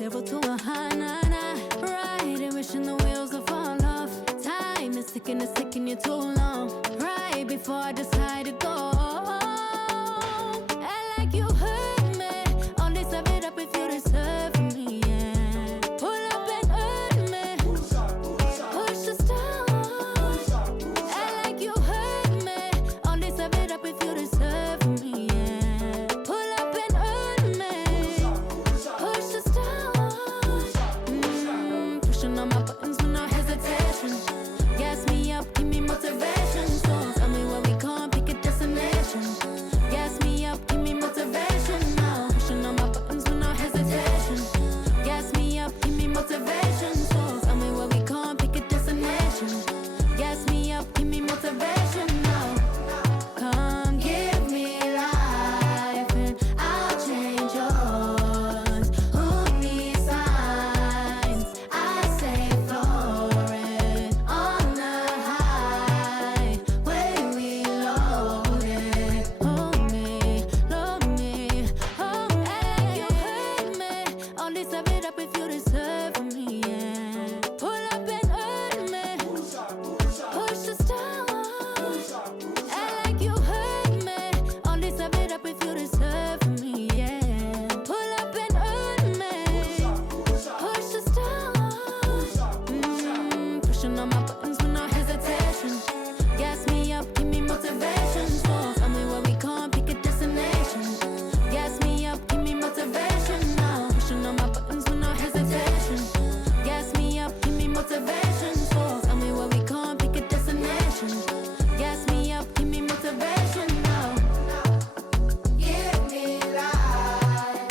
0 to 100. Riding, wishing the wheels will fall off. Time is ticking, it's taking you too long. Right before I decide to go. Act like you hurt me. Only serve it up if you deserve me, yeah. Pull up and hurt me. Push the stars. Act like you hurt me. Only serve it up if you deserve me, yeah. Pull up and hurt me. Push the stars. Pushing on my buttons with no hesitation. Gas me up, give me motivation. So tell me where we going, pick a destination. Gas me up, give me motivation now. Pushing on my buttons with no hesitation. Gas me up, give me motivation. So tell me where we going, pick a destination. Gas me up, give me motivation now. Come give me life and I'll change yours. Who needs signs? I say floating on the highway we loaded. Hold me, love me, hold me. You hurt me, only serve it up if you deserve me, yeah. Pull up and hurt me, push the stars. Act like you hurt me, only serve it up if you deserve me, yeah. Pull up and hurt me, push the stars. Pushing on my buttons with no hesitation. Gas me up, give me motivation. So tell me where we going, pick a destination. Gas me up, give me motivation now. Pushing on my buttons with no hesitation. Gas me up, give me motivation. So tell me where we going, pick a destination. Gas me up, give me motivation now. Give me life,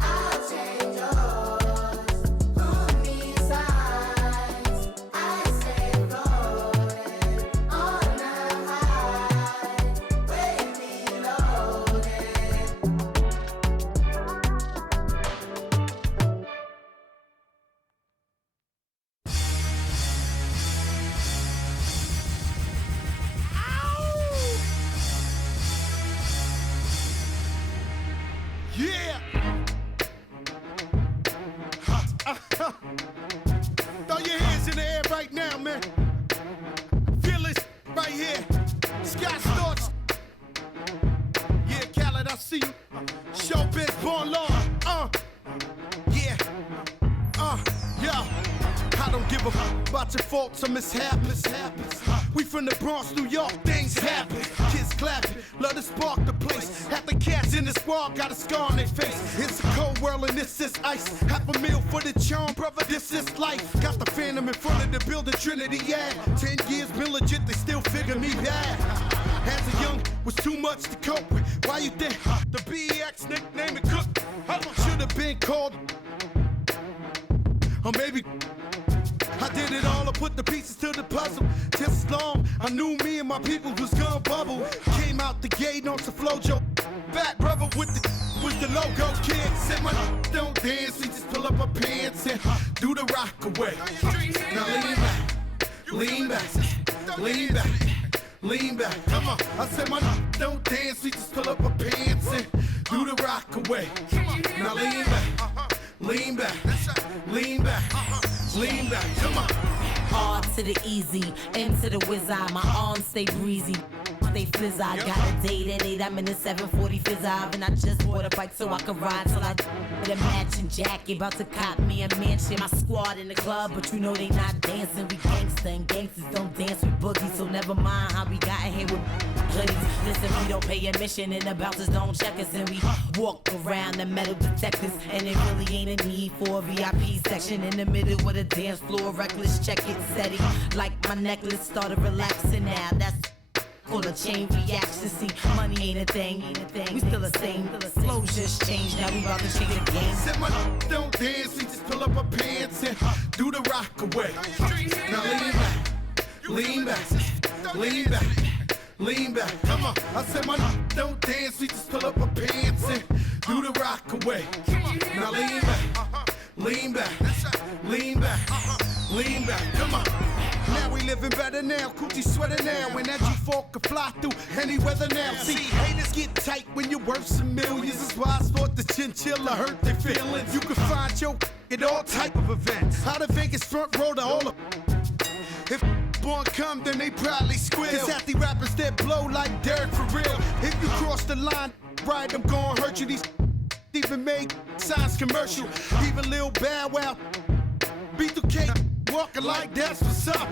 I'll change yours. Who needs signs? I say floating on the highway we loaded. Yeah! Throw your hands in the air right now, man. Feel this right here. Sky Storch. Yeah, Khaled, I see you. Showbiz, born law. Yeah. Yeah. I don't give a fuck about your faults or mishaps. We from the Bronx, New York, things happen. Kids clapping, love to spark the place. Half the cats in the squad got a scar on their face. It's a cold world and this is ice. $500,000 for the charm, brother, this is life. Got the Phantom in front of the building, Trinity, yeah. 10 years been legit, they still figure me bad. As a young, was too much to cope with. Why you think the BX nickname it Cook? Should have been called, or maybe I did it all, I put the pieces to the puzzle. Just as long, I knew me and my people was gonna bubble. Came out the gate on some flojo. Back brother with the logo kid. Said my don't dance, we just pull up our pants and do the rock away. Now lean back, lean back, lean back, lean back. Come on, I said my don't dance, we just pull up our pants and do the rock away. Now lean back, lean back, lean back. Lean back, come on. Hard to the easy, into the whiz-eye. My arms stay breezy, stay fizz-eye. Got a date at 8, I'm in the 740 fizz-eye. And I just bought a bike so I can ride till I with a matching jacket. About to cop me a mansion. My squad in the club, but you know they not dancing. We gangsta and gangsters don't dance with boogies. So never mind how we got in here with hoodies. Listen, we don't pay admission and the bouncers don't check us. And we walk around the metal detectors. And it really ain't a need for a VIP section in the middle with a dance floor. Reckless, check it, steady. Like my necklace started relaxing now. That's called a chain reaction. See, money ain't a thing. We still the same. Flows just changed. Now we about to change the game. Said my don't dance, we just pull up our pants and do the rock away. Now lean back, lean back, lean back, lean back. Come on, I said my don't dance, we just pull up our pants and do the rock away. Now lean back, lean back, lean back, lean back. Come on. Now we living better now, coochie sweater now. And that G4 can fly through any weather now. See, haters get tight when you're worth some millions. That's why I thought the chinchilla hurt their feelings. You can find your at all type of events. How the Vegas front row to all of. If born come, then they probably squeal. Cause half the rappers that blow like Derek for real. If you cross the line, right, I'm gonna hurt you. These even make signs commercial. Even Lil Bow Wow B2K walking like that's what's up.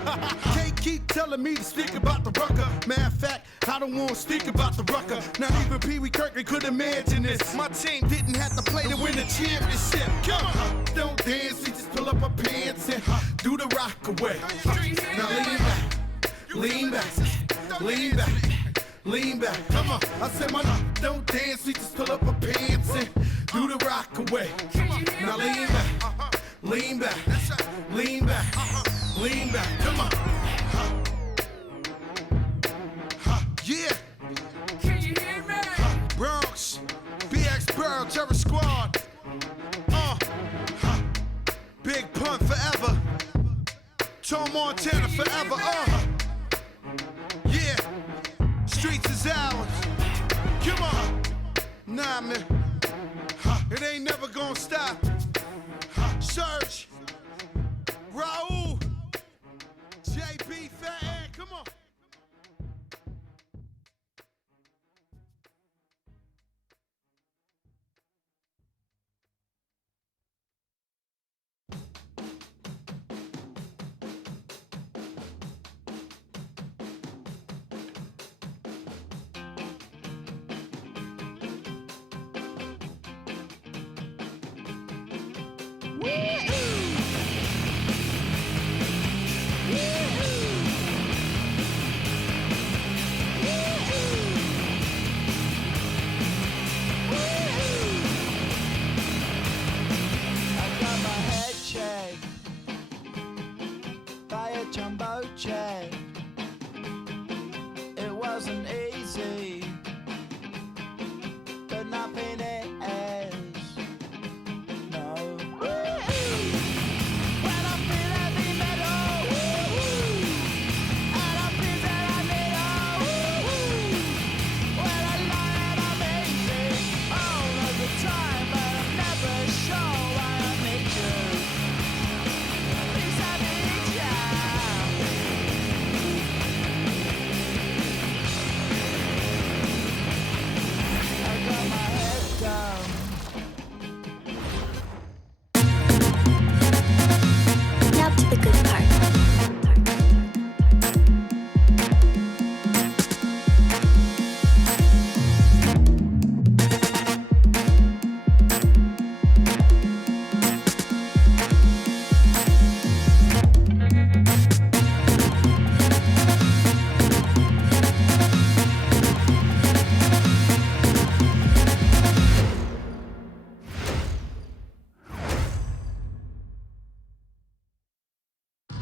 Can't keep telling me to speak about the rucker. Matter of fact, I don't want to speak about the rucker. Not even Pee Wee Kirkland could imagine this. My team didn't have to play to win the championship. Come on, don't dance, we just pull up our pants and do the rock away. Now lean back, lean back, lean back. Come on, I said my don't dance, we just pull up our pants and do the rock away. Now lean back, lean back, lean back, lean back. Come on. Yeah. Can you hear me? Bronx, BX Burrow, Terror Squad. Big Pun forever. Tom Montana forever. Yeah. Streets is ours. Come on. Nah, man. It ain't never gonna stop. Search. Raul. JB Fat Ed. Come on. It wasn't easy, but nothing is. No. When I feel heavy metal, and I feel that I need when I lie and I'm easy all of the time, but I'm never sure why I need you. Please, I need you. Now to the good part.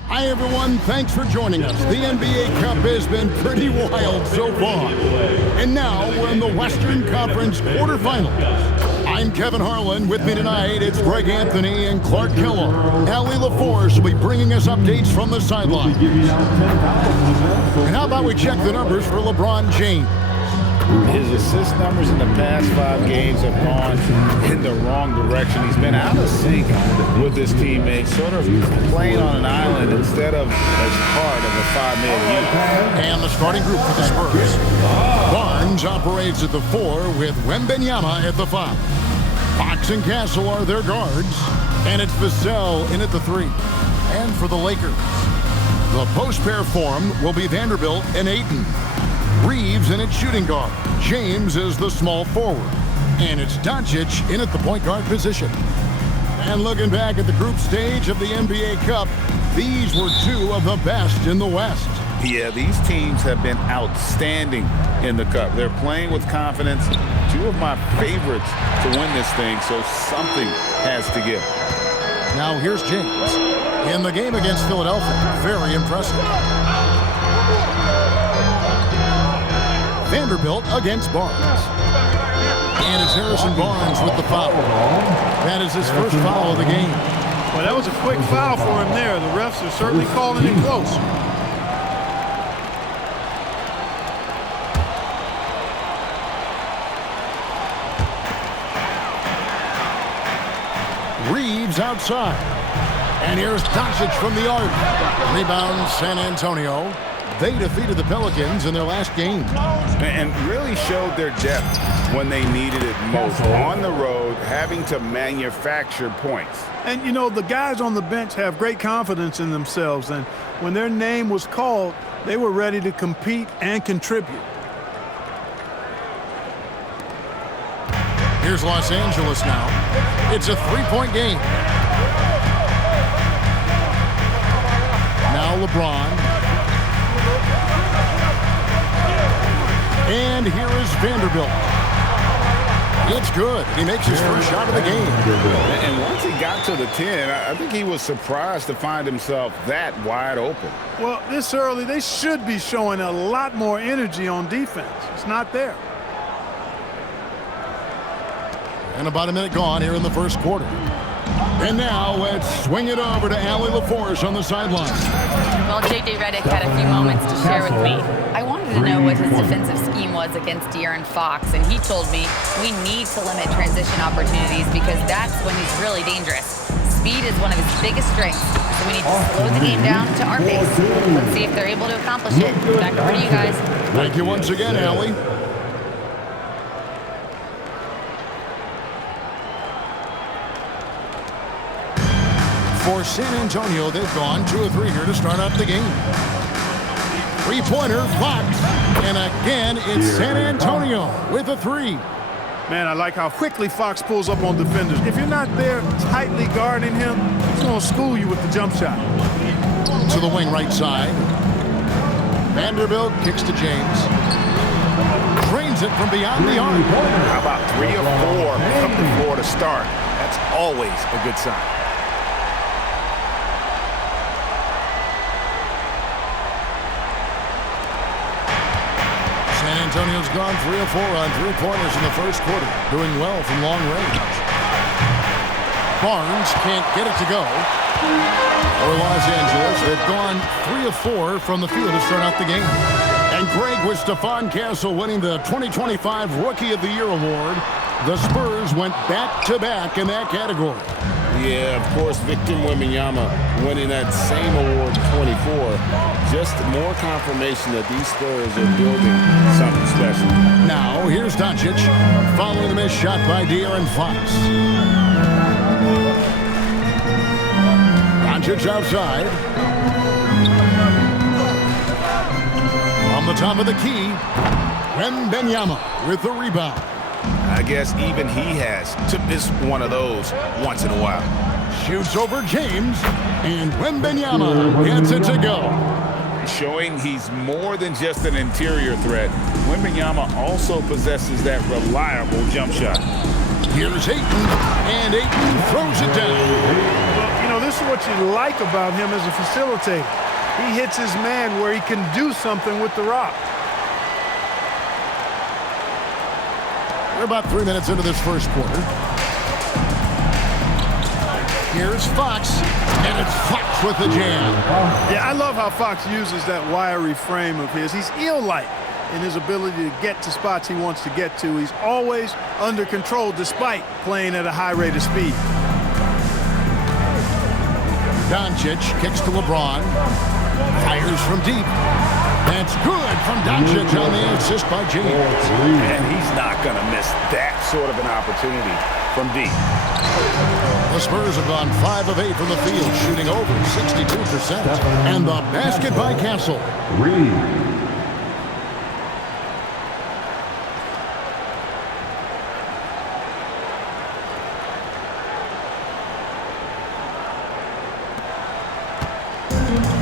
Hi, everyone. Thanks for joining us. The NBA Cup has been pretty wild so far. And now we're in the Western Conference quarterfinals. I'm Kevin Harlan. With me tonight, it's Greg Anthony and Clark Kellogg. Allie LaForce will be bringing us updates from the sidelines. And how about we check the numbers for LeBron James? His assist numbers in the past 5 games have gone in the wrong direction. He's been out of sync with his teammates, sort of playing on an island instead of as part of a 5-man unit. And the starting group for the Spurs. Barnes operates at the 4 with Wembanyama at the 5. Fox and Castle are their guards. And it's Vassell in at the 3. And for the Lakers, the post pair form will be Vanderbilt and Ayton. Reeves in at shooting guard. James is the small forward. And it's Doncic in at the point guard position. And looking back at the group stage of the NBA Cup, these were 2 of the best in the West. Yeah, these teams have been outstanding in the Cup. They're playing with confidence. 2 of my favorites to win this thing, so something has to give. Now here's James. In the game against Philadelphia, very impressive. Vanderbilt against Barnes. And it's Harrison Barnes with the foul. That is his first foul of the game. Well, that was a quick foul for him there. The refs are certainly calling it close. Reeves outside. And here's Doncic from the arc. Rebound San Antonio. They defeated the Pelicans in their last game. And really showed their depth when they needed it most. On the road, having to manufacture points. And, you know, the guys on the bench have great confidence in themselves. And when their name was called, they were ready to compete and contribute. Here's Los Angeles now. It's a three-point game. Now LeBron. And here is Vanderbilt. It's good. He makes his first shot of the game. And once he got to the 10, I think he was surprised to find himself that wide open. Well, this early, they should be showing a lot more energy on defense. It's not there. And about a minute gone here in the first quarter. And now let's swing it over to Allie LaForce on the sideline. Well, J.J. Redick had a few moments to share with me. I wanted to know what his defensive scheme was against De'Aaron Fox, and he told me we need to limit transition opportunities because that's when he's really dangerous. Speed is one of his biggest strengths, so we need to slow the game down to our pace. Let's see if they're able to accomplish it. Back over to you guys. Thank you once again, Allie. For San Antonio, they've gone 2 of 3 here to start out the game. Three-pointer, Fox. And again, it's San Antonio with a 3. Man, I like how quickly Fox pulls up on defenders. If you're not there tightly guarding him, he's going to school you with the jump shot. To the wing right side. Vanderbilt kicks to James. Drains it from beyond the arc. How about 3 or 4 from the floor to start? That's always a good sign. San Antonio's gone 3 of 4 on 3-pointers in the first quarter, doing well from long range. Barnes can't get it to go. For Los Angeles, they've gone 3 of 4 from the field to start out the game. And Greg, with Stephon Castle winning the 2025 Rookie of the Year award, the Spurs went back-to-back in that category. Yeah, of course, Victor Wembanyama winning that same award, 24. Just more confirmation that these Spurs are building something special. Now, here's Doncic, following the missed shot by De'Aaron Fox. Doncic outside. From the top of the key, Wembanyama with the rebound. I guess even he has to miss one of those once in a while. Shoots over James, and Wembanyama gets it to go. Showing he's more than just an interior threat. Wembanyama also possesses that reliable jump shot. Here's Ayton, and Ayton throws it down. Well, you know, this is what you like about him as a facilitator. He hits his man where he can do something with the rock. We're about 3 minutes into this first quarter. Here's Fox, and it's Fox with the jam. Yeah, I love how Fox uses that wiry frame of his. He's eel-like in his ability to get to spots he wants to get to. He's always under control despite playing at a high rate of speed. Doncic kicks to LeBron. Fires from deep. That's good from Doncic on the assist by James. And he's not going to miss that sort of an opportunity from deep. The Spurs have gone 5 of 8 from the field, shooting over 62%. And the basket by Castle.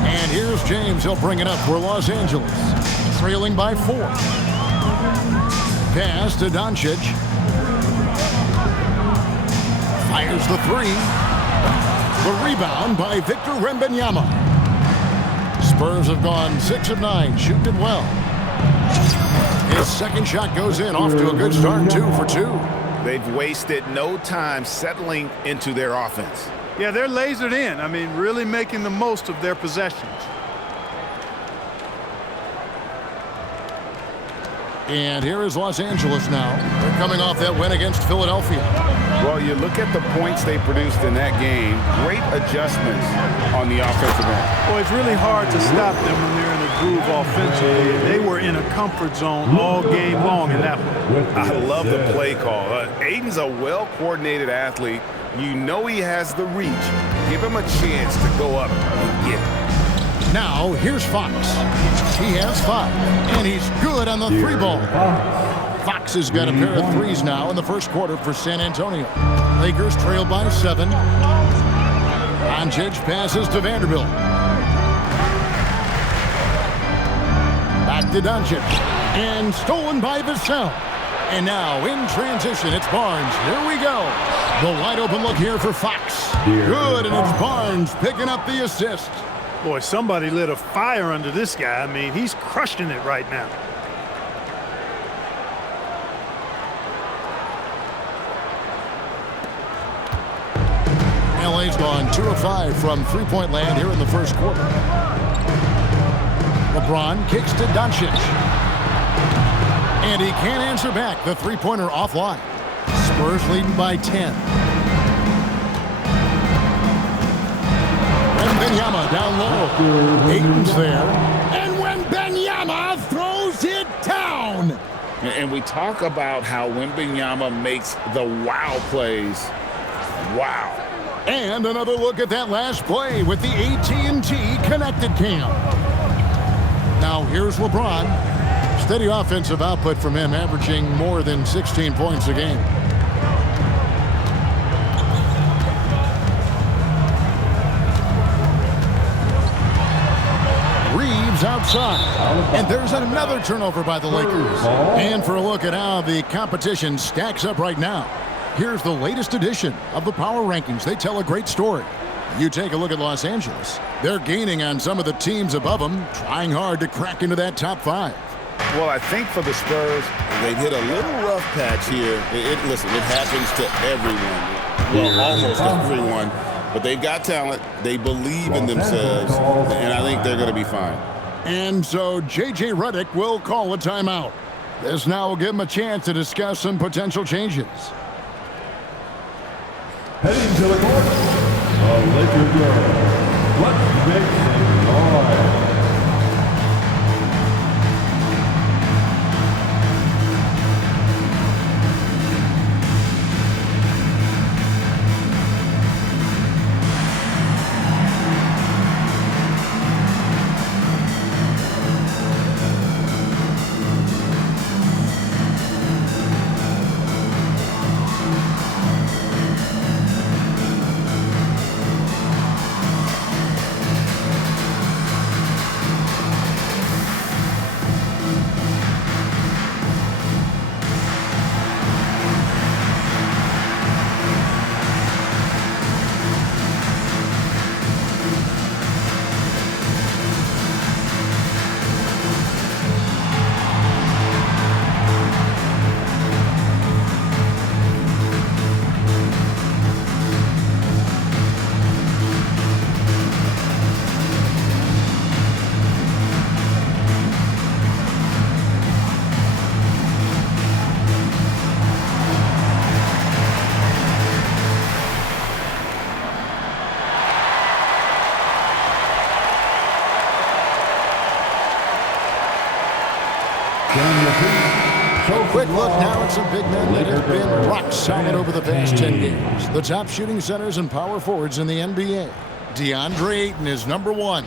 And here's James. He'll bring it up for Los Angeles. Trailing by 4. Pass to Doncic. Fires the 3. The rebound by Victor Wembanyama. Spurs have gone 6 of 9, shooting it well. His second shot goes in, off to a good start, 2 for 2. They've wasted no time settling into their offense. Yeah, they're lasered in. I mean, really making the most of their possessions. And here is Los Angeles now. They're coming off that win against Philadelphia. Well, you look at the points they produced in that game. Great adjustments on the offensive end. Well, it's really hard to stop them when they're in a groove offensively. They were in a comfort zone all game long in that one. I love the play call. Aiden's a well-coordinated athlete. You know he has the reach. Give him a chance to go up and get it. Now, here's Fox. He has 5, and he's good on the 3-ball. Fox has got a pair of 3s now in the first quarter for San Antonio. Lakers trail by 7. Doncic passes to Vanderbilt. Back to Doncic. And stolen by Vassell. And now, in transition, it's Barnes. Here we go. The wide open look here for Fox. Good, and it's Barnes picking up the assist. Boy, somebody lit a fire under this guy. I mean, he's crushing it right now. LA's gone 2 of 5 from three-point land here in the first quarter. LeBron kicks to Doncic. And he can't answer back. The three-pointer offline. Spurs leading by 10. Wembanyama down low. Aiden's there. And Wembanyama throws it down. And we talk about how Wembanyama makes the wow plays. Wow. And another look at that last play with the AT&T connected cam. Now here's LeBron. Steady offensive output from him, averaging more than 16 points a game. Reeves outside. And there's another turnover by the Lakers. And for a look at how the competition stacks up right now, here's the latest edition of the Power Rankings. They tell a great story. You take a look at Los Angeles. They're gaining on some of the teams above them, trying hard to crack into that top 5. Well, I think for the Spurs, they've hit a little rough patch here. Listen, it happens to everyone. Well, almost everyone. But they've got talent. They believe in themselves. And I think they're going to be fine. And so J.J. Redick will call a timeout. This now will give him a chance to discuss some potential changes. Heading to the court, the Lakers girls. Let's make some noise. A quick look now at some big men that have been rock solid over the past 10 games. The top shooting centers and power forwards in the NBA. DeAndre Ayton is number 1.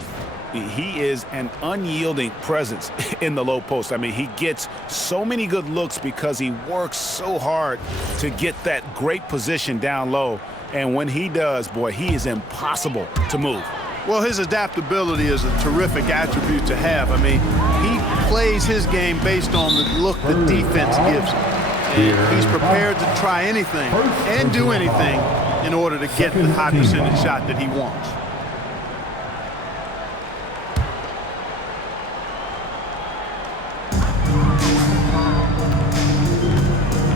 He is an unyielding presence in the low post. I mean, he gets so many good looks because he works so hard to get that great position down low. And when he does, boy, he is impossible to move. Well, his adaptability is a terrific attribute to have. I mean, he plays his game based on the look the defense gives him. And he's prepared to try anything and do anything in order to get the high percentage shot that he wants.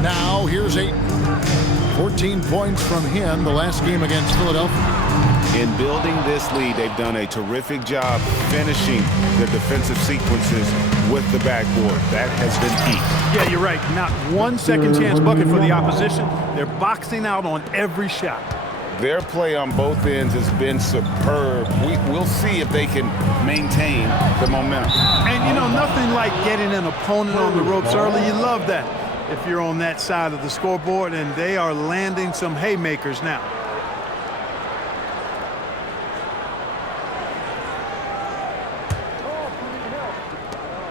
Now, here's Ayton. 14 points from him the last game against Philadelphia. In building this lead, they've done a terrific job finishing their defensive sequences with the backboard. That has been key. Yeah, you're right. Not one second chance bucket for the opposition. They're boxing out on every shot. Their play on both ends has been superb. We'll see if they can maintain the momentum. And, you know, nothing like getting an opponent on the ropes early. You love that if you're on that side of the scoreboard, and they are landing some haymakers now.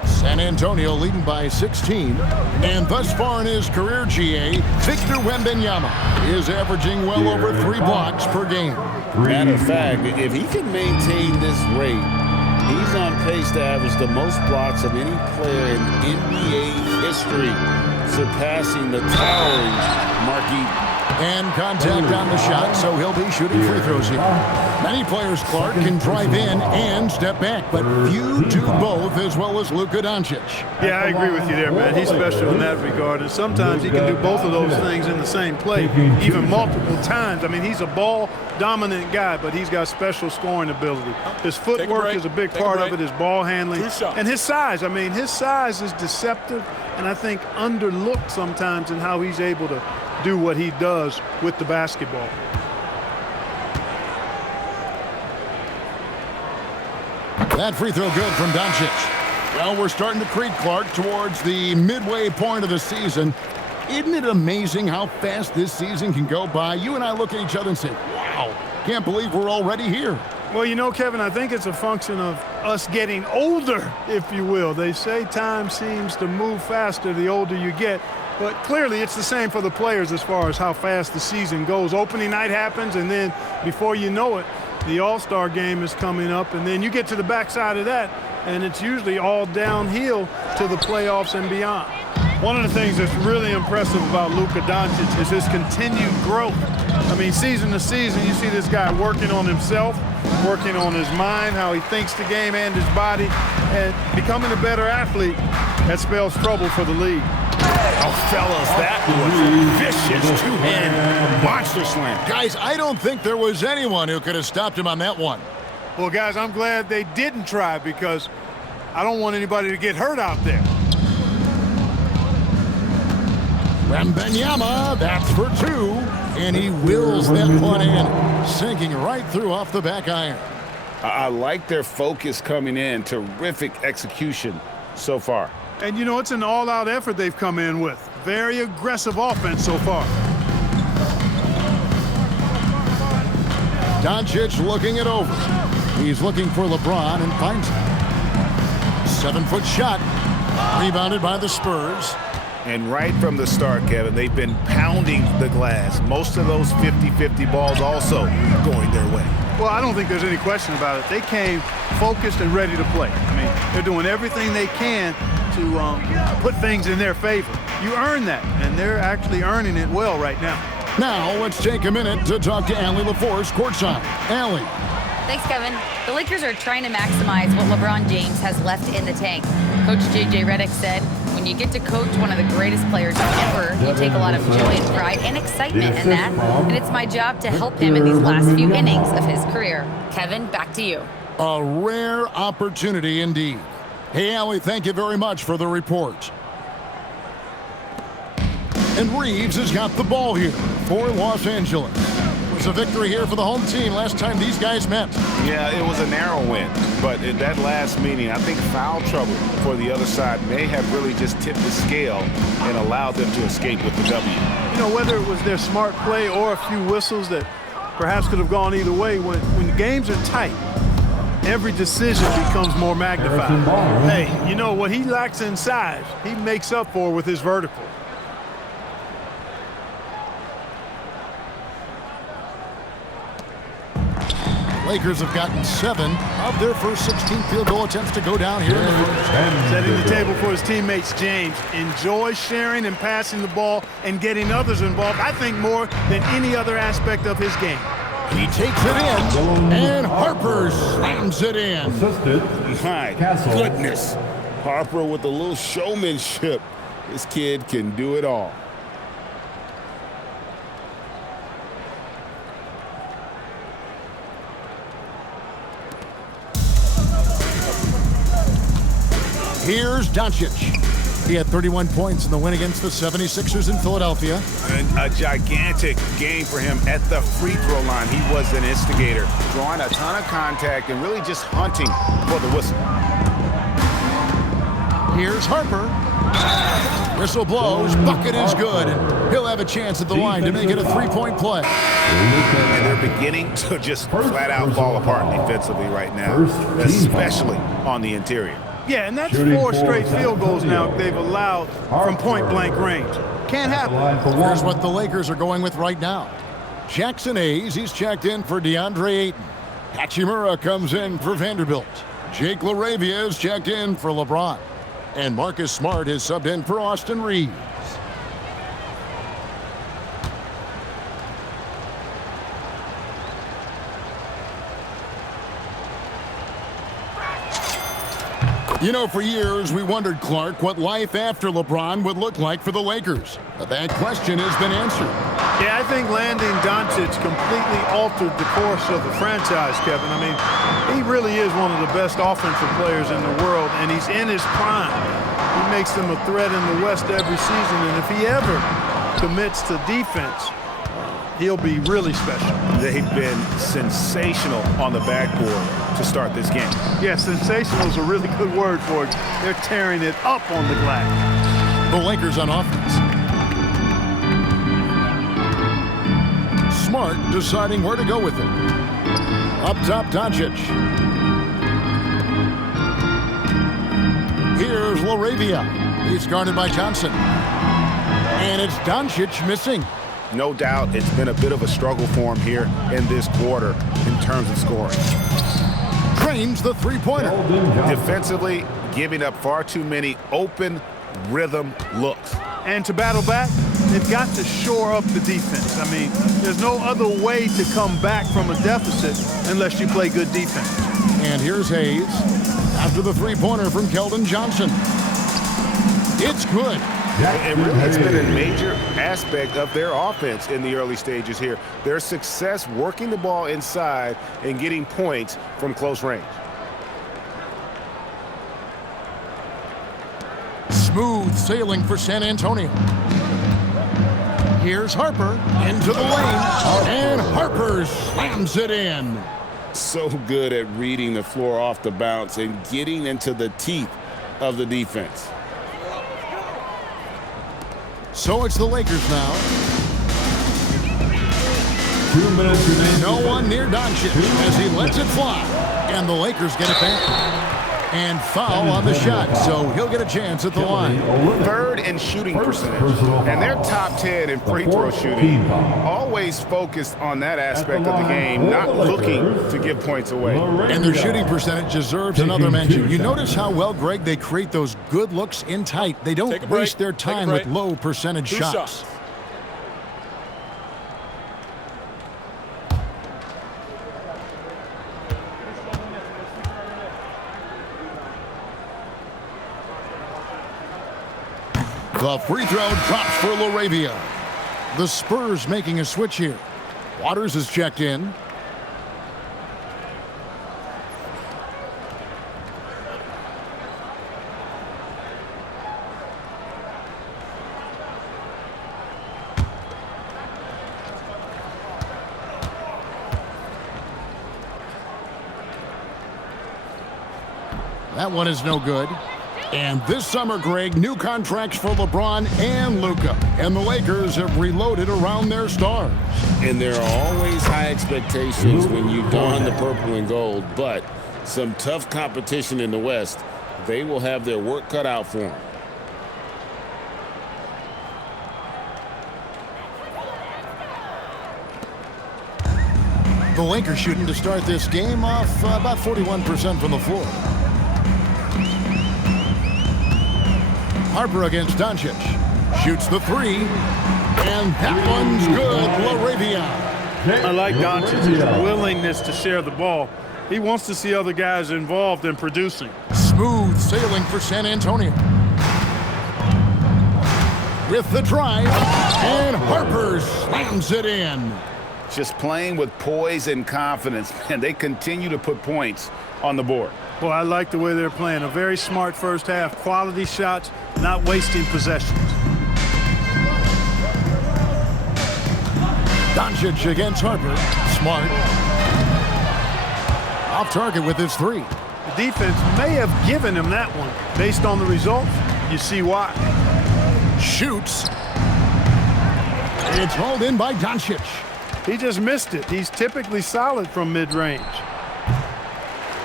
San Antonio leading by 16. And thus far in his career, GA, Victor Wembanyama is averaging well over 3 blocks per game. Matter of fact, if he can maintain this rate, he's on pace to average the most blocks of any player in NBA history, surpassing the towering Marquis. And contact on the shot, so he'll be shooting free throws here. Many players, Clark, can drive in and step back, but few do both as well as Luka Doncic. Yeah, I agree with you there, man. He's special in that regard, and sometimes he can do both of those things in the same play, even multiple times. I mean, he's a ball-dominant guy, but he's got special scoring ability. His footwork is a big part of it, his ball handling, and his size. I mean, his size is deceptive, and I think underlooked sometimes in how he's able to do what he does with the basketball. That free throw good from Doncic. Well, we're starting to creep, Clark, towards the midway point of the season. Isn't it amazing how fast this season can go by? You and I look at each other and say, wow, can't believe we're already here. Well, you know, Kevin, I think it's a function of us getting older, if you will. They say time seems to move faster the older you get. But clearly it's the same for the players as far as how fast the season goes. Opening night happens, and then before you know it, the All-Star game is coming up, and then you get to the backside of that, and it's usually all downhill to the playoffs and beyond. One of the things that's really impressive about Luka Doncic is his continued growth. I mean, season to season, you see this guy working on himself, working on his mind, how he thinks the game and his body, and becoming a better athlete. That spells trouble for the league. Oh, fellas, that was a vicious two-hand monster slam. Guys, I don't think there was anyone who could have stopped him on that one. Well, guys, I'm glad they didn't try, because I don't want anybody to get hurt out there. Wembanyama, that's for 2, and he wills that one in, sinking right through off the back iron. I like their focus coming in. Terrific execution so far. And, you know, it's an all-out effort they've come in with. Very aggressive offense so far. Doncic looking it over. He's looking for LeBron and finds him. 7-foot shot. Rebounded by the Spurs. And right from the start, Kevin, they've been pounding the glass. Most of those 50-50 balls also going their way. Well, I don't think there's any question about it. They came focused and ready to play. I mean, they're doing everything they can to put things in their favor. You earn that, and they're actually earning it well right now. Now, let's take a minute to talk to Allie LaForce courtside. Allie. Thanks, Kevin. The Lakers are trying to maximize what LeBron James has left in the tank. Coach J.J. Redick said, when you get to coach one of the greatest players ever, you take a lot of joy and pride and excitement in that, and it's my job to help him in these last few innings of his career. Kevin, back to you. A rare opportunity indeed. Hey, Allie, thank you very much for the report. And Reeves has got the ball here for Los Angeles. It was a victory here for the home team last time these guys met. Yeah, it was a narrow win, but in that last meeting, I think foul trouble for the other side may have really just tipped the scale and allowed them to escape with the W. You know, whether it was their smart play or a few whistles that perhaps could have gone either way, when the games are tight, every decision becomes more magnified. Hey, you know, what he lacks in size, he makes up for with his vertical. Lakers have gotten 7 of their first 16 field goal attempts to go down here in the first. Setting the table for his teammates, James. Enjoy sharing and passing the ball and getting others involved, I think, more than any other aspect of his game. He takes it in, and Harper slams it in. My goodness. Harper with a little showmanship. This kid can do it all. Here's Doncic. He had 31 points in the win against the 76ers in Philadelphia. And a gigantic game for him at the free throw line. He was an instigator, drawing a ton of contact and really just hunting for the whistle. Here's Harper. Whistle blows, bucket is good, and he'll have a chance at the line to make it a three-point play. And they're beginning to just flat out fall apart defensively right now, especially on the interior. Yeah, and that's 4 straight field goals now they've allowed from point-blank range. Can't happen. Here's what the Lakers are going with right now. Jackson Hayes, he's checked in for DeAndre Ayton. Hachimura comes in for Vanderbilt. Jake LaRavia is checked in for LeBron. And Marcus Smart is subbed in for Austin Reeves. You know, for years, we wondered, Clark, what life after LeBron would look like for the Lakers. But that question has been answered. Yeah, I think landing Doncic completely altered the course of the franchise, Kevin. I mean, he really is one of the best offensive players in the world, and he's in his prime. He makes them a threat in the West every season, and if he ever commits to defense, he'll be really special. They've been sensational on the backboard to start this game. Yeah, sensational is a really good word for it. They're tearing it up on the glass. The Lakers on offense. Smart deciding where to go with it. Up top, Doncic. Here's LaRavia. He's guarded by Johnson. And it's Doncic missing. No doubt it's been a bit of a struggle for him here in this quarter in terms of scoring. Drains the three-pointer. Defensively, giving up far too many open rhythm looks. And to battle back, they've got to shore up the defense. I mean, there's no other way to come back from a deficit unless you play good defense. And here's Hayes after the three-pointer from Keldon Johnson. It's good. It really has been a major aspect of their offense in the early stages here. Their success working the ball inside and getting points from close range. Smooth sailing for San Antonio. Here's Harper into the lane, and Harper slams it in. So good at reading the floor off the bounce and getting into the teeth of the defense. So it's the Lakers now. 2 minutes remaining. No one near Doncic as he lets it fly. And the Lakers get it back. And foul on the shot, so he'll get a chance at the line. Third in shooting percentage. And they're top 10 in free throw shooting. Always focused on that aspect of the game, not looking to give points away. And their shooting percentage deserves another mention. You notice how well, Greg, they create those good looks in tight. They don't waste their time with low percentage shots. The free throw drops for LaRavia. The Spurs making a switch here. Waters is checked in. That one is no good. And this summer, Greg, new contracts for LeBron and Luka. And the Lakers have reloaded around their stars. And there are always high expectations when you don the purple and gold, but some tough competition in the West. They will have their work cut out for them. The Lakers shooting to start this game off about 41% from the floor. Harper against Doncic. Shoots the three. And that one's good. LaRavia. I like Doncic's willingness to share the ball. He wants to see other guys involved in producing. Smooth sailing for San Antonio. With the drive. And Harper slams it in. just playing with poise and confidence, and they continue to put points on the board. Well, I like the way they're playing. A very smart first half. Quality shots, not wasting possessions. Doncic against Harper. Smart. Off target with his three. The defense may have given him that one. Based on the results, you see why. Shoots. It's hauled in by Doncic. He just missed it. He's typically solid from mid-range.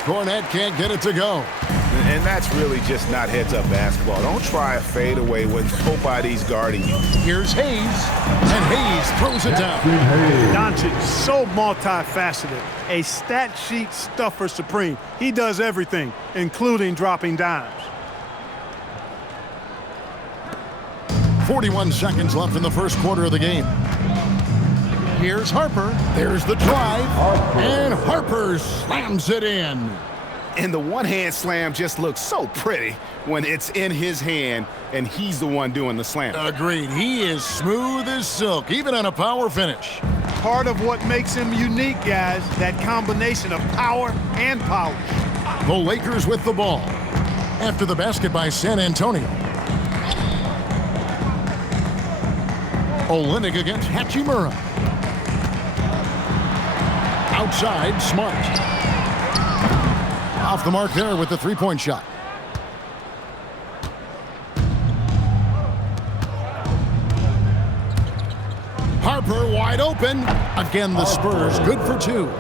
Cornette can't get it to go. And that's really just not heads-up basketball. Don't try a fadeaway when nobody's guarding you. Here's Hayes, and Hayes throws it down. Doncic, so multifaceted. A stat sheet stuffer supreme. He does everything, including dropping dimes. 41 seconds left in the first quarter of the game. Here's Harper. There's the drive. And Harper slams it in. And the one-hand slam just looks so pretty when it's in his hand and he's the one doing the slam. Agreed. He is smooth as silk, even on a power finish. Part of what makes him unique, guys, that combination of power and polish. The Lakers with the ball. After the basket by San Antonio. Olynyk against Hachimura. Outside, Smart. Off the mark there with the three-point shot. Harper wide open. Again, the Spurs good for two.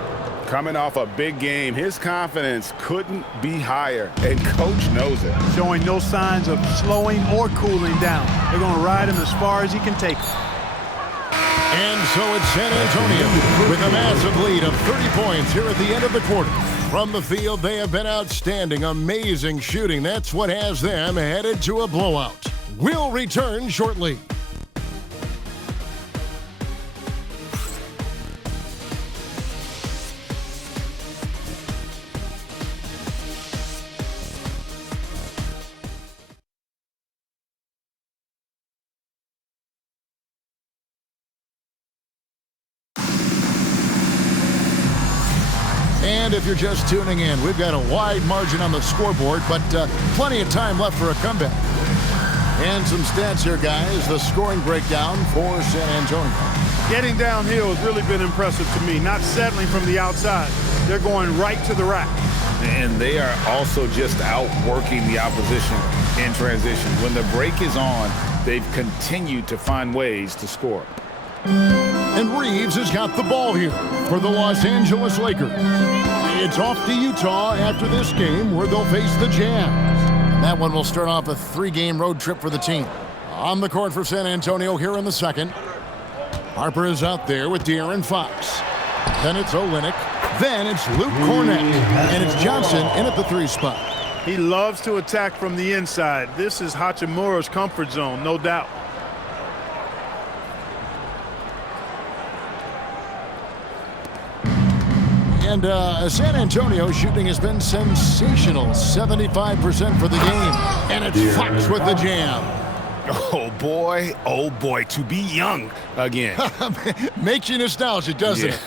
Coming off a big game, his confidence couldn't be higher, and Coach knows it. Showing no signs of slowing or cooling down. They're going to ride him as far as he can take him. And so it's San Antonio with a massive lead of 30 points here at the end of the quarter. From the field, they have been outstanding, amazing shooting. That's what has them headed to a blowout. We'll return shortly. And if you're just tuning in, we've got a wide margin on the scoreboard, but plenty of time left for a comeback. And some stats here, guys. The scoring breakdown for San Antonio. Getting downhill has really been impressive to me, not settling from the outside. They're going right to the rack. And they are also just outworking the opposition in transition. When the break is on, they've continued to find ways to score. And Reeves has got the ball here for the Los Angeles Lakers. It's off to Utah after this game where they'll face the Jazz. And that one will start off a 3-game road trip for the team. On the court for San Antonio here in the second. Harper is out there with De'Aaron Fox. Then it's Olynyk. Then it's Luke Cornett. And it's Johnson in at the 3 spot. He loves to attack from the inside. This is Hachimura's comfort zone, no doubt. And San Antonio shooting has been sensational. 75% for the game. And it's Fox with the jam. Oh boy, to be young again. Makes you nostalgic, doesn't it?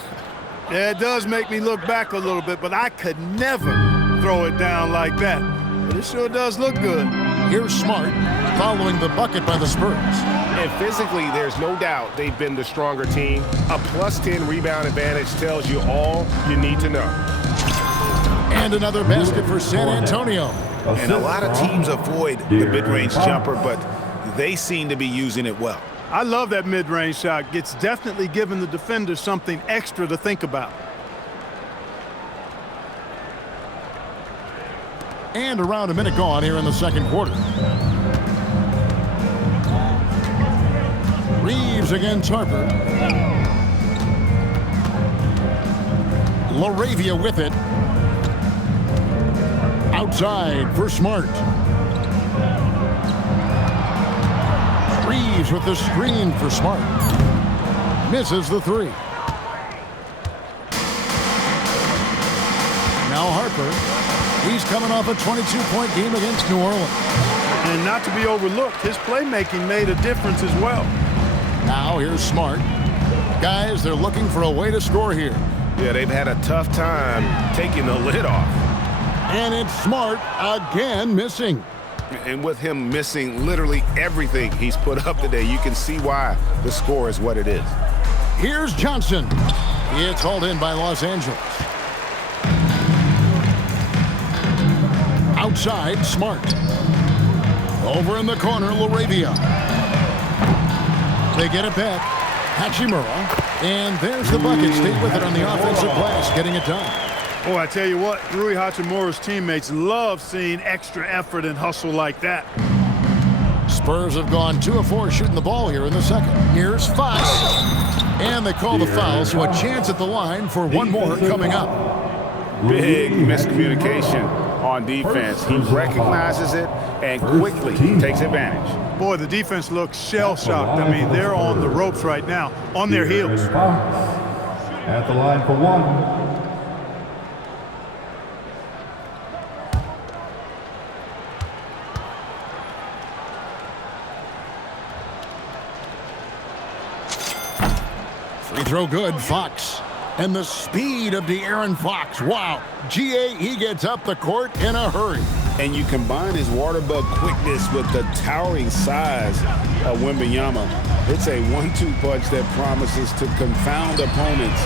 Yeah, it does make me look back a little bit, but I could never throw it down like that. But it sure does look good. Here's Smart following the bucket by the Spurs. And physically, there's no doubt they've been the stronger team. A +10 rebound advantage tells you all you need to know. And another basket for San Antonio. And a lot of teams avoid the mid-range jumper, but they seem to be using it well. I love that mid-range shot. It's definitely given the defender something extra to think about. And around a minute gone here in the second quarter. Reeves against Harper. LaRavia with it. Outside for Smart. Reeves with the screen for Smart. Misses the 3. Now Harper. He's coming off a 22-point game against New Orleans. And not to be overlooked, his playmaking made a difference as well. Now here's Smart. Guys, they're looking for a way to score here. Yeah, they've had a tough time taking the lid off. And it's Smart again missing. And with him missing literally everything he's put up today, you can see why the score is what it is. Here's Johnson. It's hauled in by Los Angeles. Outside, Smart. Over in the corner, Laravia. They get it back. Hachimura. And there's the bucket. Stay with it on the offensive glass, getting it done. Oh, I tell you what, Rui Hachimura's teammates love seeing extra effort and hustle like that. Spurs have gone 2 of 4 shooting the ball here in the second. Here's Fox. And they call the foul, so a chance at the line for one more coming up. Big miscommunication on defense. He recognizes it and quickly takes advantage. Boy, the defense looks shell-shocked. I mean, they're on the ropes right now, on their heels. At the line for one. Free throw good, Fox. And the speed of De'Aaron Fox. Wow. GA, he gets up the court in a hurry. And you combine his water bug quickness with the towering size of Wembanyama. It's a 1-2 punch that promises to confound opponents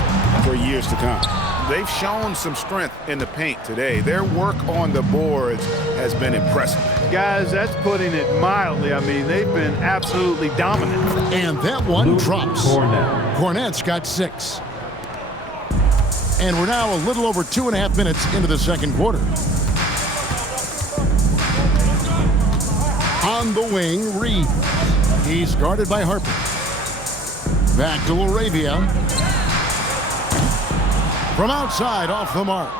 for years to come. They've shown some strength in the paint today. Their work on the boards has been impressive. Guys, that's putting it mildly. I mean, they've been absolutely dominant. And that one drops. Cornette's got 6. And we're now a little over 2.5 minutes into the second quarter. On the wing, Reed. He's guarded by Harper. Back to Laravia. From outside, off the mark.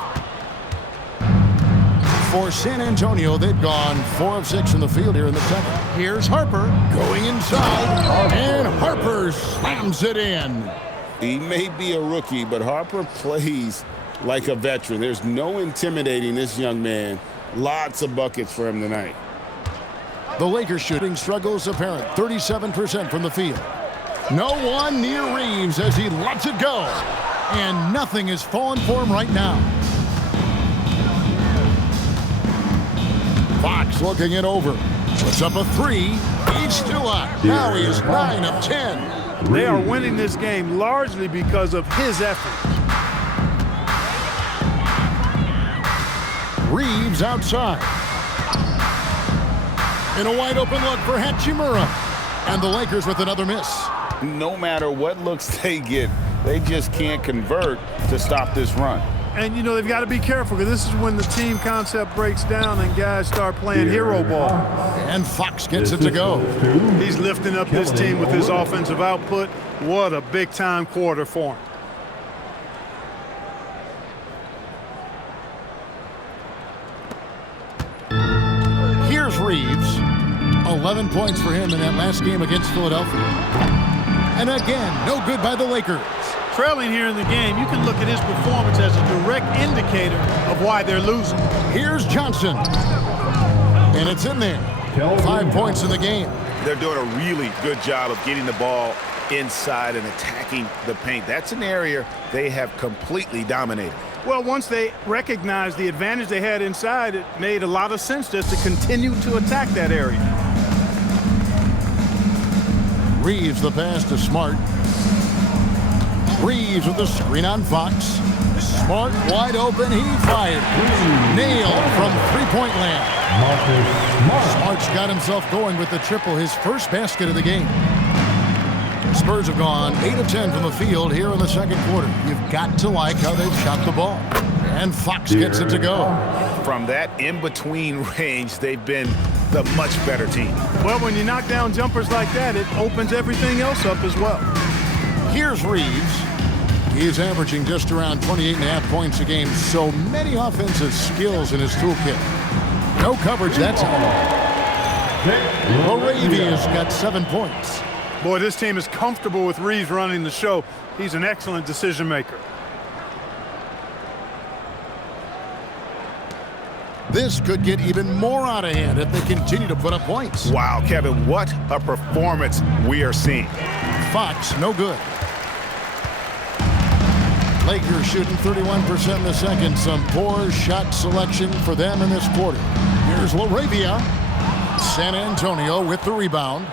For San Antonio, they've gone 4 of 6 in the field here in the second. Here's Harper going inside, and Harper slams it in. He may be a rookie, but Harper plays like a veteran. There's no intimidating this young man. Lots of buckets for him tonight. The Lakers shooting struggles apparent. 37% from the field. No one near Reeves as he lets it go. And nothing is falling for him right now. Fox looking it over. Puts up a 3. He's still up. Now he is 9 of 10. They are winning this game largely because of his effort. Reeves outside. In a wide open look for Hachimura. And the Lakers with another miss. No matter what looks they get, they just can't convert to stop this run. And, you know, they've got to be careful because this is when the team concept breaks down and guys start playing hero ball. And Fox gets it to go. He's lifting up his team with his offensive output. What a big-time quarter for him. Here's Reeves. 11 points for him in that last game against Philadelphia. And again, no good by the Lakers. Trailing here in the game, you can look at his performance as a direct indicator of why they're losing. Here's Johnson. And it's in there. 5 points in the game. They're doing a really good job of getting the ball inside and attacking the paint. That's an area they have completely dominated. Well, once they recognized the advantage they had inside, it made a lot of sense just to continue to attack that area. Reeves the pass to Smart. Reeves with the screen on Fox. Smart wide open. He fired. Nailed from three-point land. Smart's got himself going with the triple, his first basket of the game. Spurs have gone 8 of 10 from the field here in the second quarter. You've got to like how they've shot the ball. And Fox gets it to go. From that in-between range, they've been the much better team. Well, when you knock down jumpers like that, it opens everything else up as well. Here's Reeves. He's averaging just around 28.5 points a game. So many offensive skills in his toolkit. No coverage, that's all. Arabia's got 7 points. Boy, this team is comfortable with Reeves running the show. He's an excellent decision maker. This could get even more out of hand if they continue to put up points. Wow, Kevin, what a performance we are seeing. Fox, no good. Lakers shooting 31% in the second. Some poor shot selection for them in this quarter. Here's LaRavia. San Antonio with the rebound.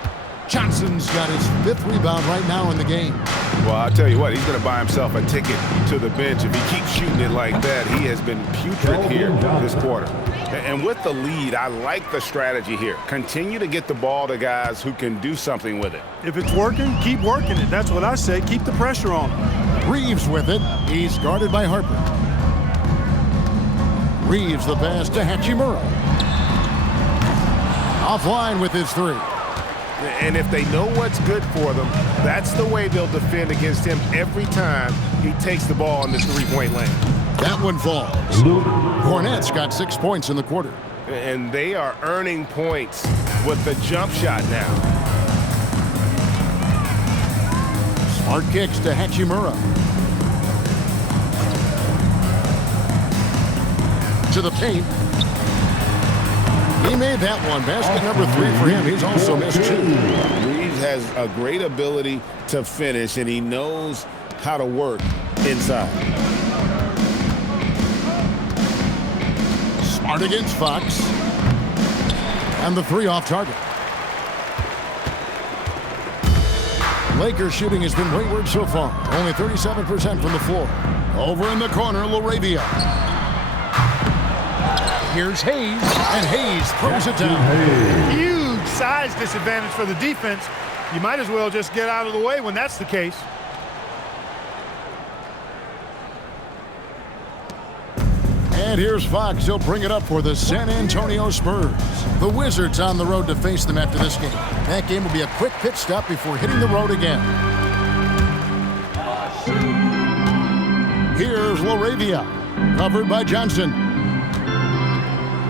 Johnson's got his 5th rebound right now in the game. Well, I'll tell you what, he's going to buy himself a ticket to the bench. If he keeps shooting it like that, he has been putrid here this quarter. And with the lead, I like the strategy here. Continue to get the ball to guys who can do something with it. If it's working, keep working it. That's what I say. Keep the pressure on him. Reeves with it. He's guarded by Harper. Reeves the pass to Hachimura. Offline with his 3. And if they know what's good for them, that's the way they'll defend against him every time he takes the ball in this 3-point lane. That one falls. Cornette's got 6 points in the quarter. And they are earning points with the jump shot now. Smart kicks to Hachimura. To the paint. He made that one. Basket number 3 for him. He's also missed 2. Reeves has a great ability to finish, and he knows how to work inside. Smart against Fox. And the 3 off target. Lakers shooting has been wayward so far. Only 37% from the floor. Over in the corner, LaRavia. Here's Hayes, and Hayes throws it down. Huge size disadvantage for the defense. You might as well just get out of the way when that's the case. And here's Fox. He'll bring it up for the San Antonio Spurs. The Wizards on the road to face them after this game. That game will be a quick pit stop before hitting the road again. Here's LaRavia, covered by Johnson.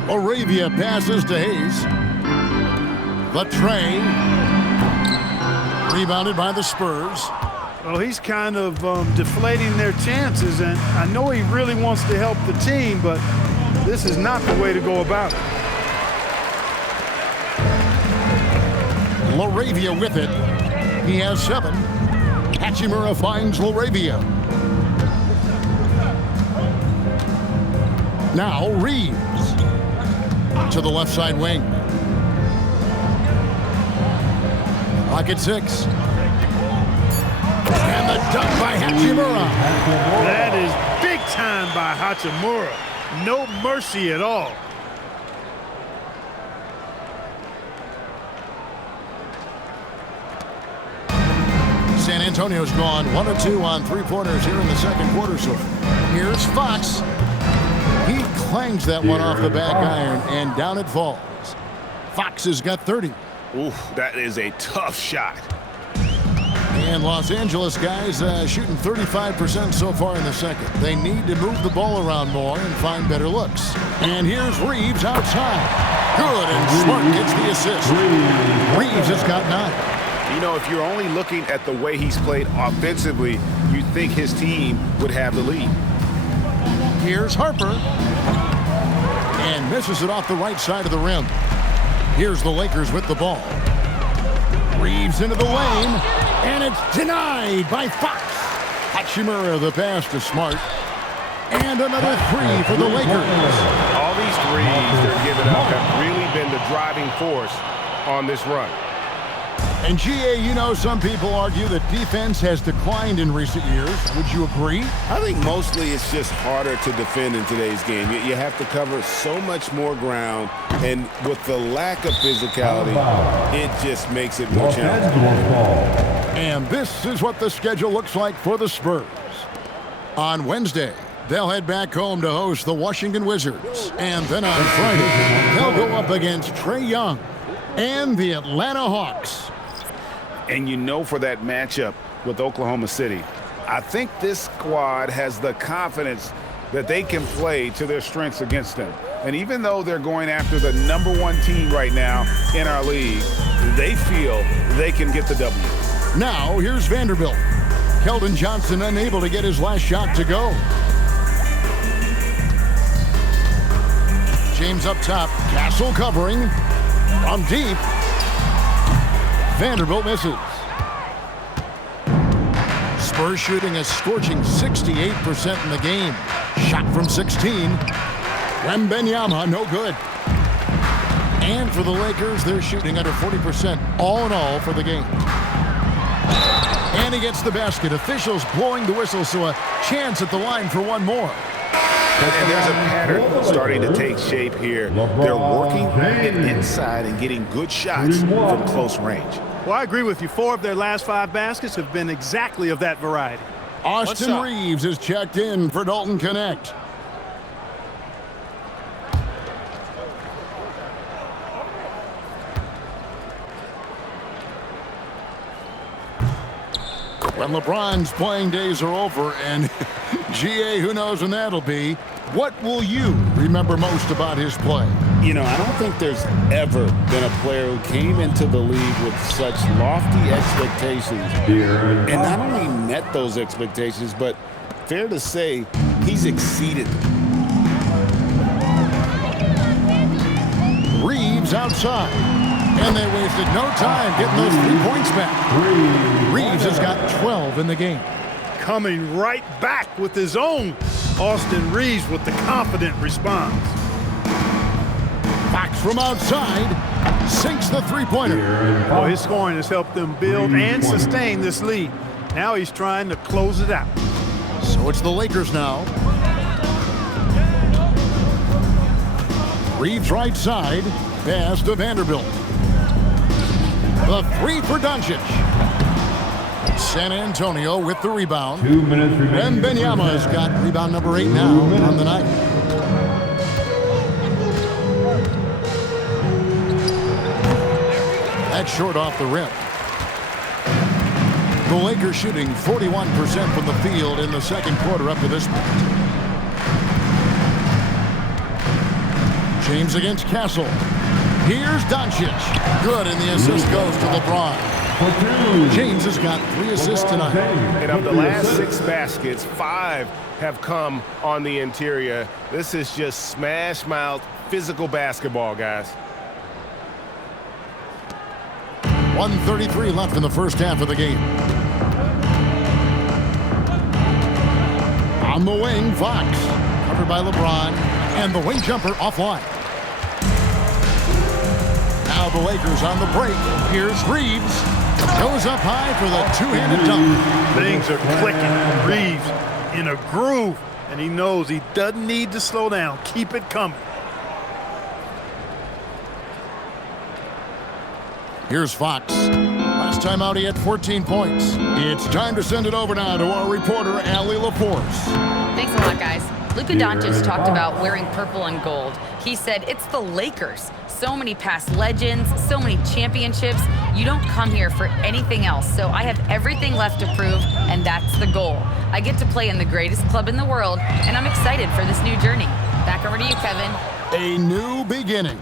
LaRavia passes to Hayes. The tray. Rebounded by the Spurs. Well, he's kind of deflating their chances, and I know he really wants to help the team, but this is not the way to go about it. LaRavia with it. He has 7. Hachimura finds LaRavia. Now Reeves to the left side wing. Clock at 6. And the dunk by Hachimura. That is big time by Hachimura. No mercy at all. San Antonio's gone 1 of 2 on 3-pointers here in the second quarter. So here's Fox. He clangs that one off the back iron, and down it falls. Fox has got 30. Oof, that is a tough shot. And Los Angeles guys shooting 35% so far in the second. They need to move the ball around more and find better looks. And here's Reeves outside. Good, and Smart gets the assist. Reeves has got 9. You know, if you're only looking at the way he's played offensively, you'd think his team would have the lead. Here's Harper. And misses it off the right side of the rim. Here's the Lakers with the ball. Reeves into the lane. And it's denied by Fox. Hachimura the pass to Smart. And another 3 for the Lakers. All these threes they're giving up have really been the driving force on this run. And GA, you know, some people argue that defense has declined in recent years. Would you agree? I think mostly it's just harder to defend in today's game. You have to cover so much more ground, and with the lack of physicality, it just makes it more challenging. And this is what the schedule looks like for the Spurs. On Wednesday, they'll head back home to host the Washington Wizards. And then on Friday, they'll go up against Trae Young and the Atlanta Hawks. And you know, for that matchup with Oklahoma City, I think this squad has the confidence that they can play to their strengths against them. And even though they're going after the #1 team right now in our league, they feel they can get the W. Now, here's Vanderbilt. Keldon Johnson unable to get his last shot to go. James up top. Castle covering. From deep. Vanderbilt misses. Spurs Spurs shooting a scorching 68% in the game. Shot from 16. Wembanyama, no good. And for the Lakers, they're shooting under 40% all in all for the game. And he gets the basket. Officials blowing the whistle, so a chance at the line for one more. And there's a pattern starting to take shape here. They're working it inside and getting good shots from close range. Well, I agree with you. 4 of their last 5 baskets have been exactly of that variety. Austin Reeves is checked in for Dalton Connect. When LeBron's playing days are over, and GA, who knows when that'll be, what will you remember most about his play? You know, I don't think there's ever been a player who came into the league with such lofty expectations and not only met those expectations, but fair to say, he's exceeded them. Reeves outside, and they wasted no time getting those 3 points back. Reeves has got 12 in the game. Coming right back with his own. Austin Reeves with the confident response. Fox from outside sinks the three-pointer. Well, his scoring has helped them build and sustain this lead. Now he's trying to close it out. So it's the Lakers now. Reeves right side, pass to Vanderbilt. The 3 for Doncic. San Antonio with the rebound. 2 minutes remaining. Wembanyama has got rebound number 8 now on the night. That's short off the rim. The Lakers shooting 41% from the field in the second quarter up to this point. James against Castle. Here's Doncic. Good, and the assist goes to LeBron. James has got 3 assists tonight. And of the last 6 baskets, 5 have come on the interior. This is just smash mouth physical basketball, guys. 1:33 left in the first half of the game. On the wing, Fox. Covered by LeBron. And the wing jumper offline. Now the Lakers on the break. Here's Reeves. Goes up high for the 2-handed dunk. Things are clicking. Reeves in a groove. And he knows he doesn't need to slow down. Keep it coming. Here's Fox. Last time out, he had 14 points. It's time to send it over now to our reporter, Allie LaForce. Thanks a lot, guys. Luka Doncic talked about wearing purple and gold. He said, it's the Lakers. So many past legends, so many championships. You don't come here for anything else. So I have everything left to prove, and that's the goal. I get to play in the greatest club in the world, and I'm excited for this new journey. Back over to you, Kevin. A new beginning.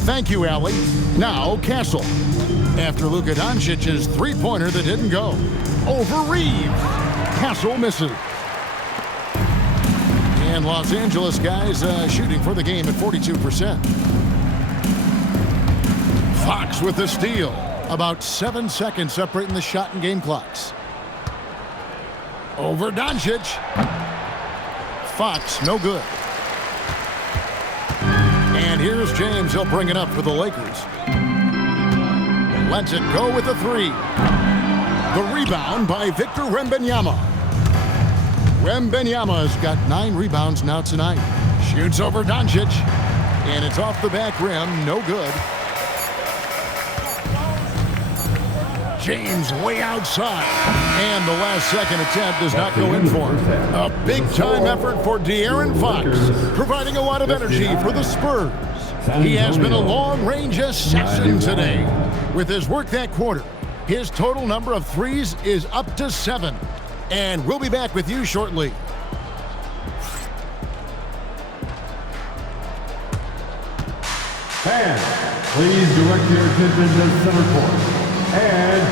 Thank you, Allie. Now, Castle. After Luka Doncic's three-pointer that didn't go. Over Reeves. Castle misses. And Los Angeles guys shooting for the game at 42%. Fox with the steal. About 7 seconds separating the shot and game clocks. Over Doncic. Fox, no good. And here's James. He'll bring it up for the Lakers. Lets it go with a 3. The rebound by Victor Wembanyama. Wembanyama's got 9 rebounds now tonight. Shoots over Doncic. And it's off the back rim. No good. James way outside. And the last second attempt does not go in for him. A big-time effort for De'Aaron Fox, providing a lot of energy for the Spurs. He has been a long-range assassin today. With his work that quarter, his total number of threes is up to 7. And we'll be back with you shortly. Fans, please direct your attention to center court. And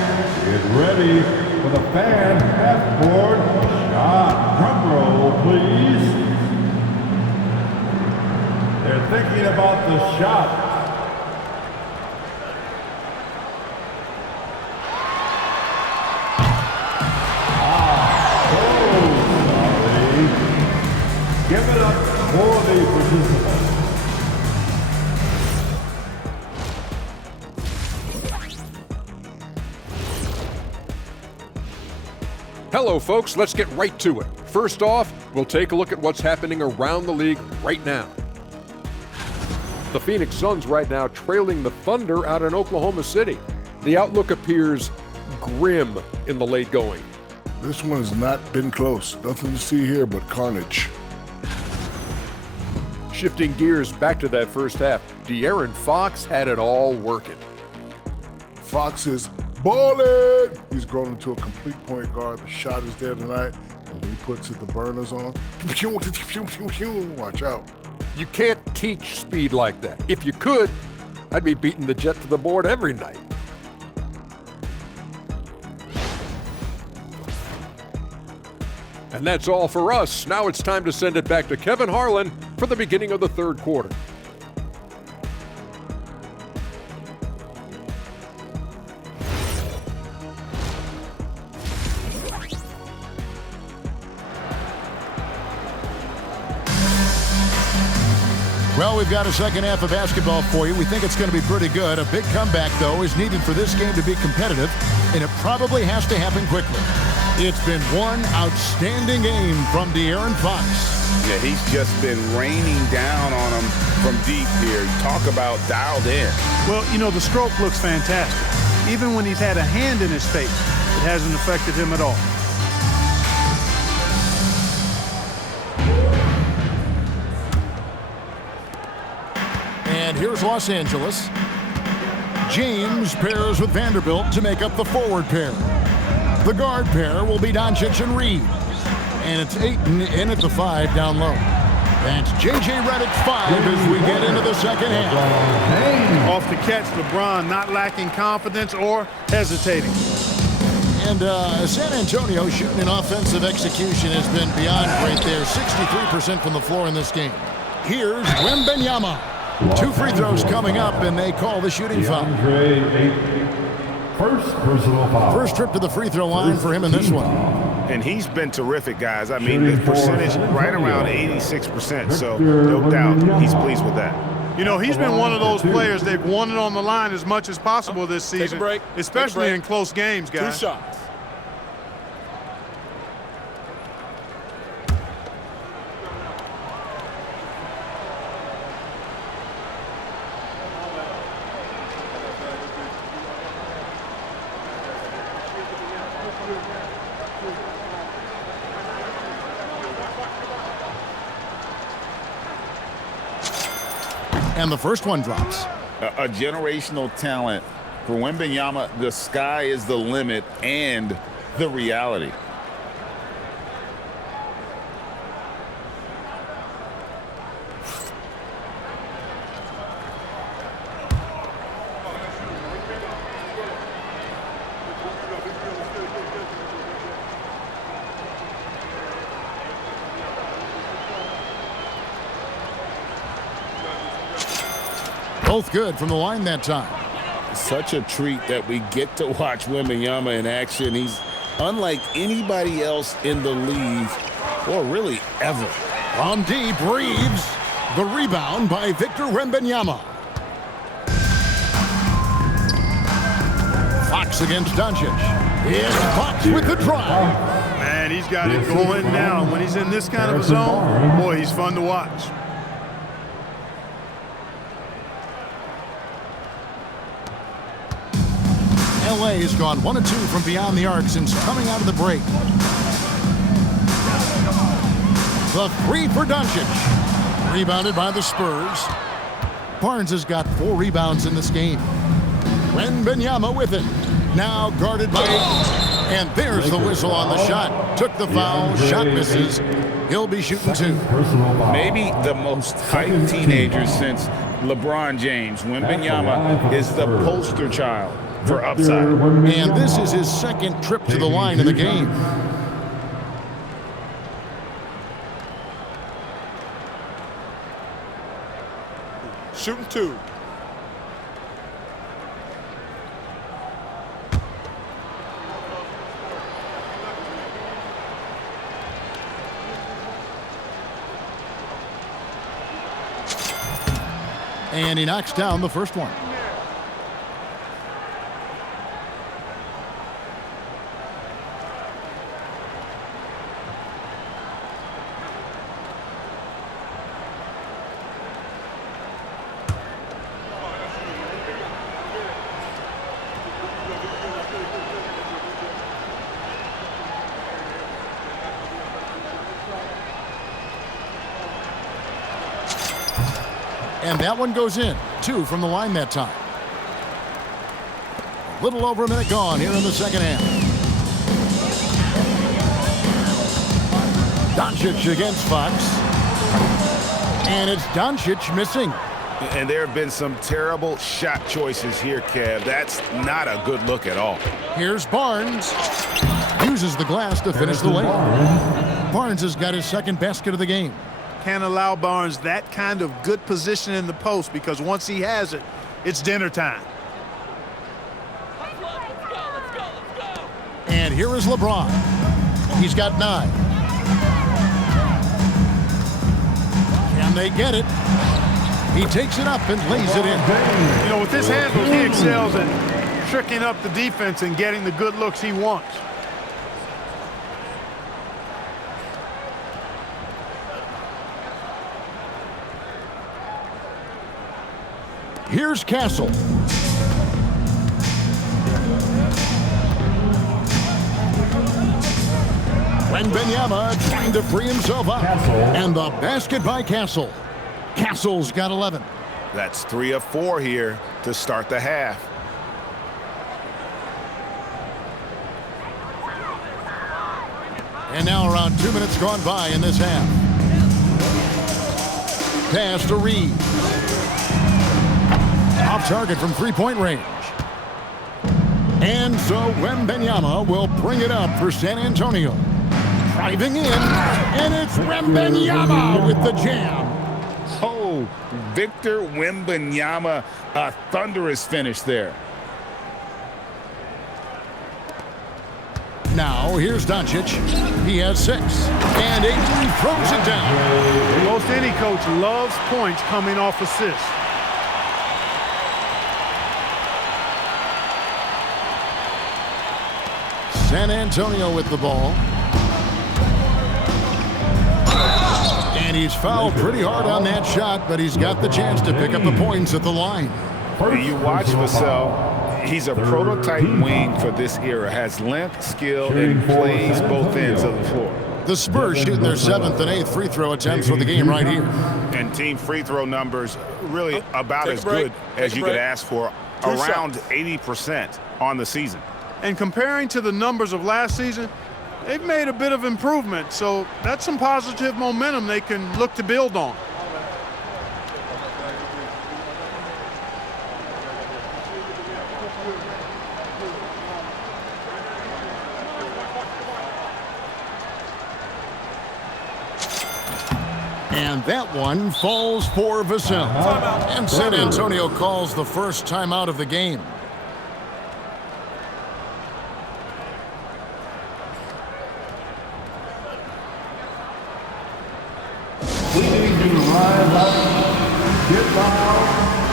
get ready for the fan half-court shot. Drum roll, please. They're thinking about the shot. Give it up for the participants. Hello, folks. Let's get right to it. First off, we'll take a look at what's happening around the league right now. The Phoenix Suns right now trailing the Thunder out in Oklahoma City. The outlook appears grim in the late going. This one has not been close. Nothing to see here but carnage. Shifting gears back to that first half, De'Aaron Fox had it all working. Fox is balling. He's grown into a complete point guard. The shot is there tonight. And when he puts the burners on, watch out. You can't teach speed like that. If you could, I'd be beating the Jet to the board every night. And that's all for us. Now it's time to send it back to Kevin Harlan for the beginning of the third quarter. Well, we've got a second half of basketball for you. We think it's going to be pretty good. A big comeback, though, is needed for this game to be competitive, and it probably has to happen quickly. It's been one outstanding game from De'Aaron Fox. Yeah, he's just been raining down on him from deep here. Talk about dialed in. Well, you know, the stroke looks fantastic. Even when he's had a hand in his face, it hasn't affected him at all. And here's Los Angeles. James pairs with Vanderbilt to make up the forward pair. The guard pair will be Doncic and Reed. And it's Ayton in at the 5 down low. That's J.J. Redick 5 as we get into the second half. Off the catch, LeBron not lacking confidence or hesitating. And San Antonio shooting in offensive execution has been beyond great there. 63% from the floor in this game. Here's Wembanyama. 2 free throws coming up, and they call the shooting foul. First personal foul. First trip to the free throw line for him in this one. And he's been terrific, guys. I mean, the percentage right around 86%, so no doubt he's pleased with that. You know, he's been one of those players they've wanted on the line as much as possible this season, especially in close games, guys. 2 shots. And the first one drops. A generational talent. For Wembanyama, the sky is the limit and the reality. Both good from the line that time. Such a treat that we get to watch Wembanyama in action. He's unlike anybody else in the league, or really ever. From deep, Reeves. The rebound by Victor Wembanyama. Fox against Doncic. Here's Fox with the drive. Man, he's got it going now. When he's in this kind of a zone, boy, he's fun to watch. LA has gone 1 of 2 from beyond the arc since coming out of the break. The 3 for Doncic. Rebounded by the Spurs. Barnes has got 4 rebounds in this game. Wembanyama with it. Now guarded by Ayton. And there's the whistle on the shot. Took the foul. Shot misses. He'll be shooting 2. Maybe the most hyped teenager since LeBron James. Wembanyama is the poster child for upside. And this is his second trip to the line in the game. Shooting 2. And he knocks down the first one. And that one goes in. 2 from the line that time. A little over a minute gone here in the second half. Doncic against Fox. And it's Doncic missing. And there have been some terrible shot choices here, Kev. That's not a good look at all. Here's Barnes. Uses the glass to finish the layup. Barnes has got his second basket of the game. Can't allow Barnes that kind of good position in the post, because once he has it, it's dinner time. And here is LeBron. He's got 9. Can they get it? He takes it up and lays it in. You know, with his handles, he excels at tricking up the defense and getting the good looks he wants. Here's Castle. Wembanyama trying to free himself up. And the basket by Castle. Castle's got 11. That's 3 of 4 here to start the half. And now around 2 minutes gone by in this half. Pass to Reed. Off target from three-point range. And so Wembanyama will bring it up for San Antonio. Driving in, and it's Wembanyama with the jam. Oh, Victor Wembanyama, a thunderous finish there. Now here's Doncic. He has 6, and Ayton throws it down. Most any coach loves points coming off assists. San Antonio with the ball. And he's fouled pretty hard on that shot, but he's got the chance to pick up the points at the line. You watch Vassell. He's a prototype wing for this era. Has length, skill, and plays both ends of the floor. The Spurs shooting their 7th and 8th free throw attempts for the game right here. And team free throw numbers really about as good as you could ask for. Around 80% on the season. And comparing to the numbers of last season, they've made a bit of improvement. So that's some positive momentum they can look to build on. And that one falls for Vassell. And San Antonio calls the first timeout of the game. We need you to rise up, get down,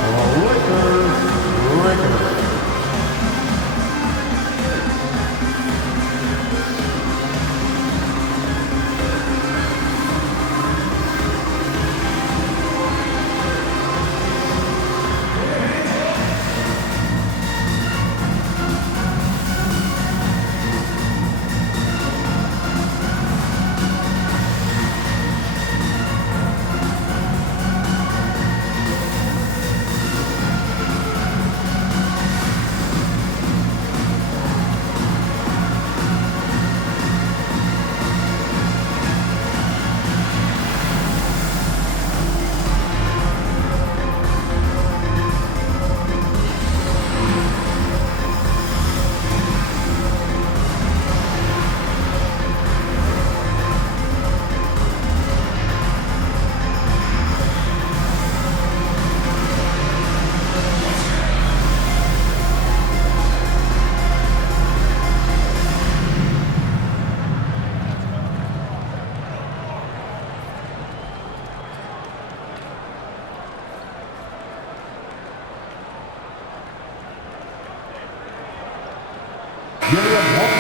or Lakers.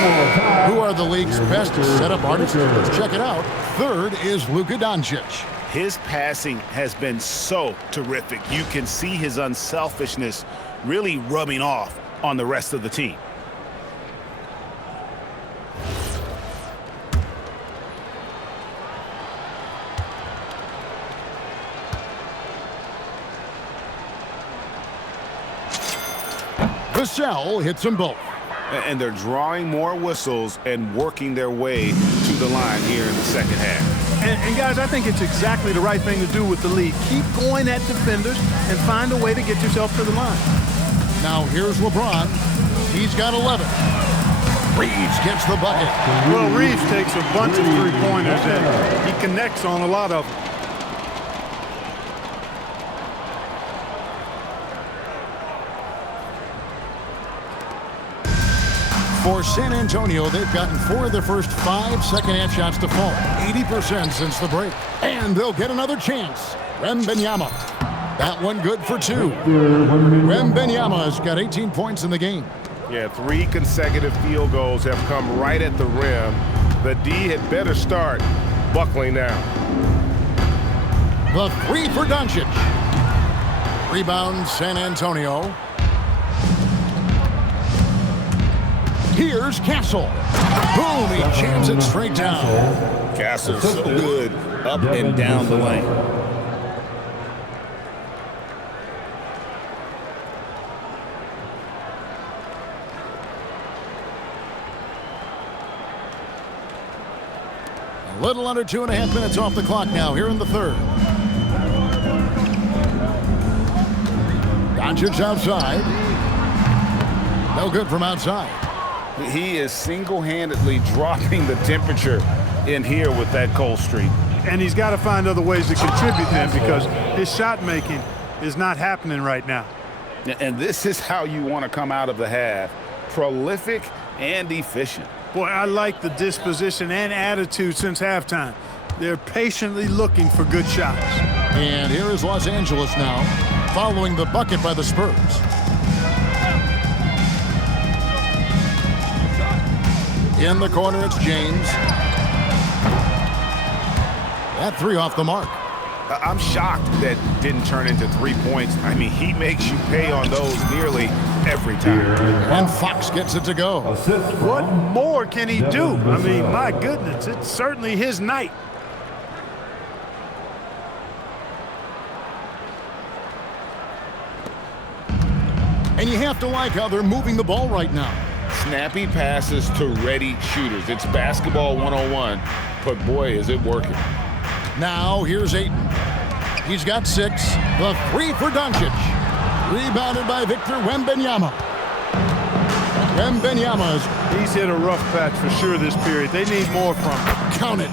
Who are the league's best setup artists? Let's check it out. Third is Luka Doncic. His passing has been so terrific. You can see his unselfishness really rubbing off on the rest of the team. Vassell hits them both. And they're drawing more whistles and working their way to the line here in the second half. And guys, I think it's exactly the right thing to do with the lead. Keep going at defenders and find a way to get yourself to the line. Now here's LeBron. He's got 11. Reeves gets the bucket. Well, Reeves takes a bunch of three-pointers and he connects on a lot of them. For San Antonio, they've gotten 4 of their first 5 second-half shots to fall. 80% since the break. And they'll get another chance. Wembanyama. That one good for 2. Wembanyama's got 18 points in the game. Yeah, 3 consecutive field goals have come right at the rim. The D had better start buckling now. The 3 for Doncic. Rebound San Antonio. Here's Castle. Boom, he jams it straight down. Castle's so good up and down the lane. A little under 2.5 minutes off the clock now here in the third. Doncic outside. No good from outside. He is single-handedly dropping the temperature in here with that cold streak. And he's got to find other ways to contribute then because his shot making is not happening right now. And this is how you want to come out of the half. Prolific and efficient. Boy, I like the disposition and attitude since halftime. They're patiently looking for good shots. And here is Los Angeles now, following the bucket by the Spurs. In the corner, it's James. That 3 off the mark. I'm shocked that didn't turn into 3 points. I mean, he makes you pay on those nearly every time. And Fox gets it to go. What more can he do? I mean, my goodness, it's certainly his night. And you have to like how they're moving the ball right now. Snappy passes to ready shooters. It's basketball 101, but boy, is it working. Now here's Ayton. He's got 6. The 3 for Doncic. Rebounded by Victor Wembanyama. He's hit a rough patch for sure this period. They need more from him. Count it.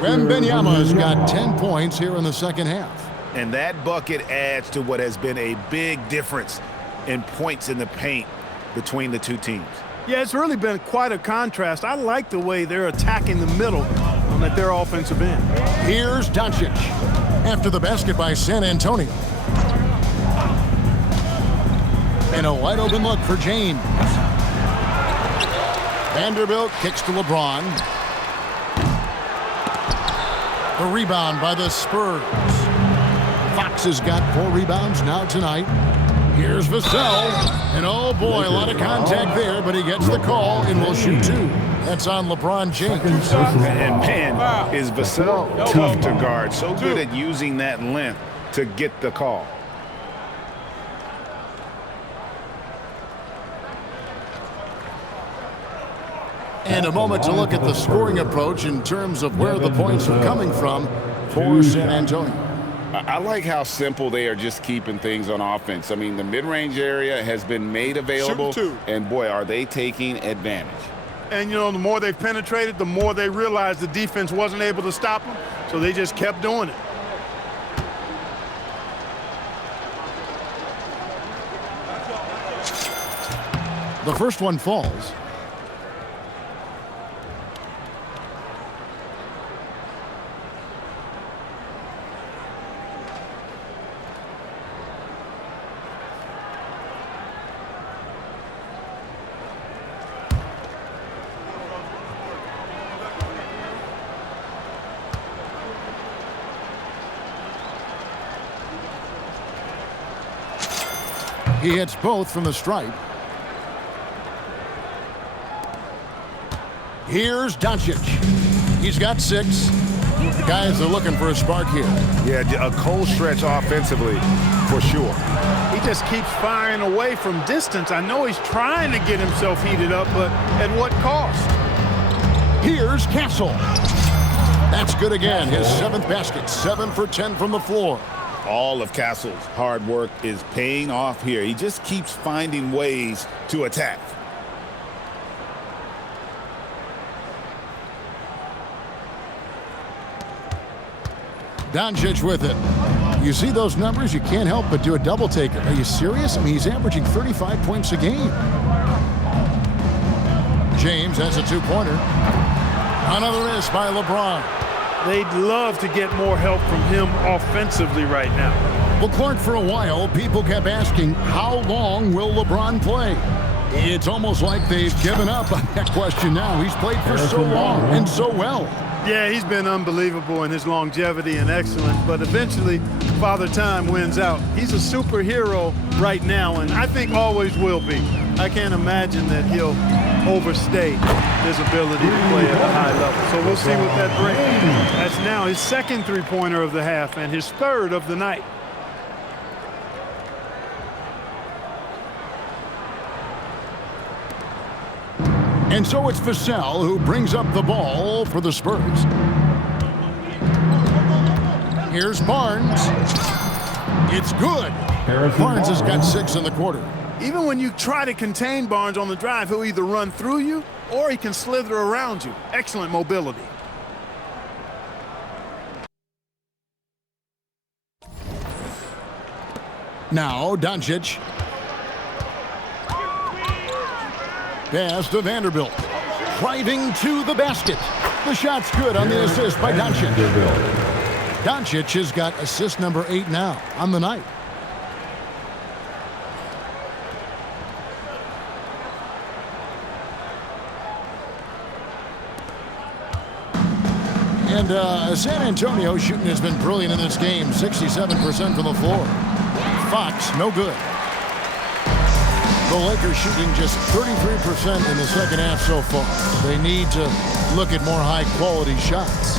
Wembanyama's got 10 points here in the second half. And that bucket adds to what has been a big difference in points in the paint between the two teams. Yeah, it's really been quite a contrast. I like the way they're attacking the middle at their offensive end. Here's Doncic after the basket by San Antonio. And a wide open look for James. Vanderbilt kicks to LeBron. The rebound by the Spurs. Fox has got 4 rebounds now tonight. Here's Vassell, and oh boy, a lot of contact there, but he gets the call and will shoot 2. That's on LeBron James. And man, is Vassell tough to guard. So good at using that length to get the call. And a moment to look at the scoring approach in terms of where the points are coming from for San Antonio. I like how simple they are just keeping things on offense. I mean, the mid-range area has been made available, and boy, are they taking advantage. And, you know, the more they've penetrated, the more they realized the defense wasn't able to stop them, so they just kept doing it. The first one falls. He hits both from the stripe. Here's Doncic. He's got 6. Guys are looking for a spark here. Yeah, a cold stretch offensively, for sure. He just keeps firing away from distance. I know he's trying to get himself heated up, but at what cost? Here's Castle. That's good again. His 7th basket. 7 for 10 from the floor. All of Castle's hard work is paying off here. He just keeps finding ways to attack. Doncic with it. You see those numbers, you can't help but do a double take. Are you serious? I mean, he's averaging 35 points a game. James has a 2-pointer. Another miss by LeBron. They'd love to get more help from him offensively right now. Well, Clark, for a while, people kept asking, how long will LeBron play? It's almost like they've given up on that question now. He's played for so long and so well. Yeah, he's been unbelievable in his longevity and excellence, but eventually Father Time wins out. He's a superhero right now, and I think always will be. I can't imagine that he'll overstay his ability to play at a high level. So we'll see what that brings. That's now his 2nd three-pointer of the half and his 3rd of the night. And so it's Vassell who brings up the ball for the Spurs. Here's Barnes. It's good. Barnes has got 6 in the quarter. Even when you try to contain Barnes on the drive, he'll either run through you or he can slither around you. Excellent mobility. Now Doncic. Pass to Vanderbilt. Driving to the basket. The shot's good on the assist by Doncic. Doncic has got assist number 8 now on the night. And San Antonio shooting has been brilliant in this game. 67% from the floor. Fox, no good. The Lakers shooting just 33% in the second half so far. They need to look at more high-quality shots.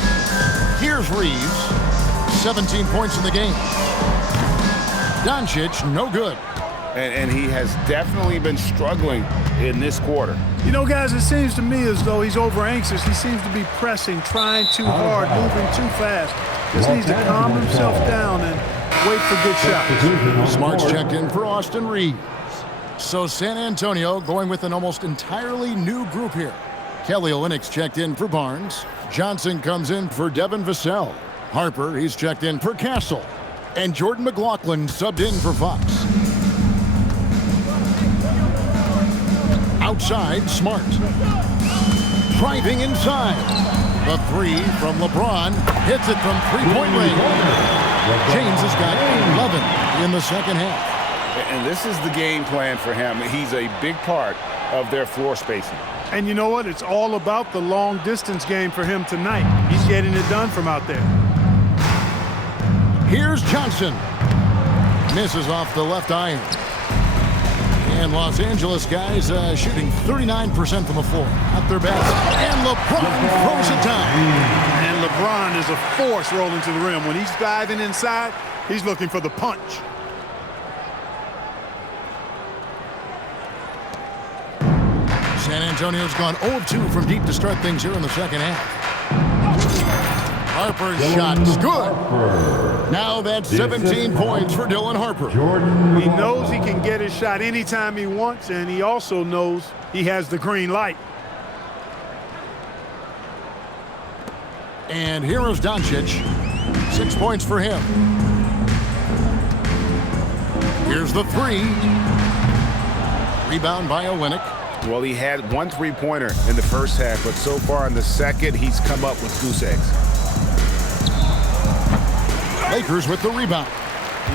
Here's Reeves. 17 points in the game. Doncic, no good. And he has definitely been struggling in this quarter. You know, guys, it seems to me as though he's over-anxious. He seems to be pressing, trying too hard, moving too fast. Just needs to calm himself down and wait for good shots. Smart's checked in for Austin Reeves. So San Antonio going with an almost entirely new group here. Kelly Olynyk's checked in for Barnes. Johnson comes in for Devin Vassell. Harper, he's checked in for Castle. And Jordan McLaughlin subbed in for Fox. Outside, Smart. Driving inside. The 3 from LeBron. Hits it from three-point range. James has got 11 in the second half. And this is the game plan for him. He's a big part of their floor spacing. And you know what? It's all about the long-distance game for him tonight. He's getting it done from out there. Here's Johnson. Misses off the left iron. And Los Angeles guys shooting 39% from the floor at their best. And LeBron throws it down. And LeBron is a force rolling to the rim. When he's diving inside, he's looking for the punch. San Antonio's gone 0-2 from deep to start things here in the second half. Harper's shot's good. Now that's 17 points for Dylan Harper. He knows he can get his shot anytime he wants, and he also knows he has the green light. And here is Doncic. 6 points for him. Here's the 3. Rebound by Oleynik. Well, he had 1 three-pointer in the first half, but so far in the second, he's come up with goose eggs. Lakers with the rebound.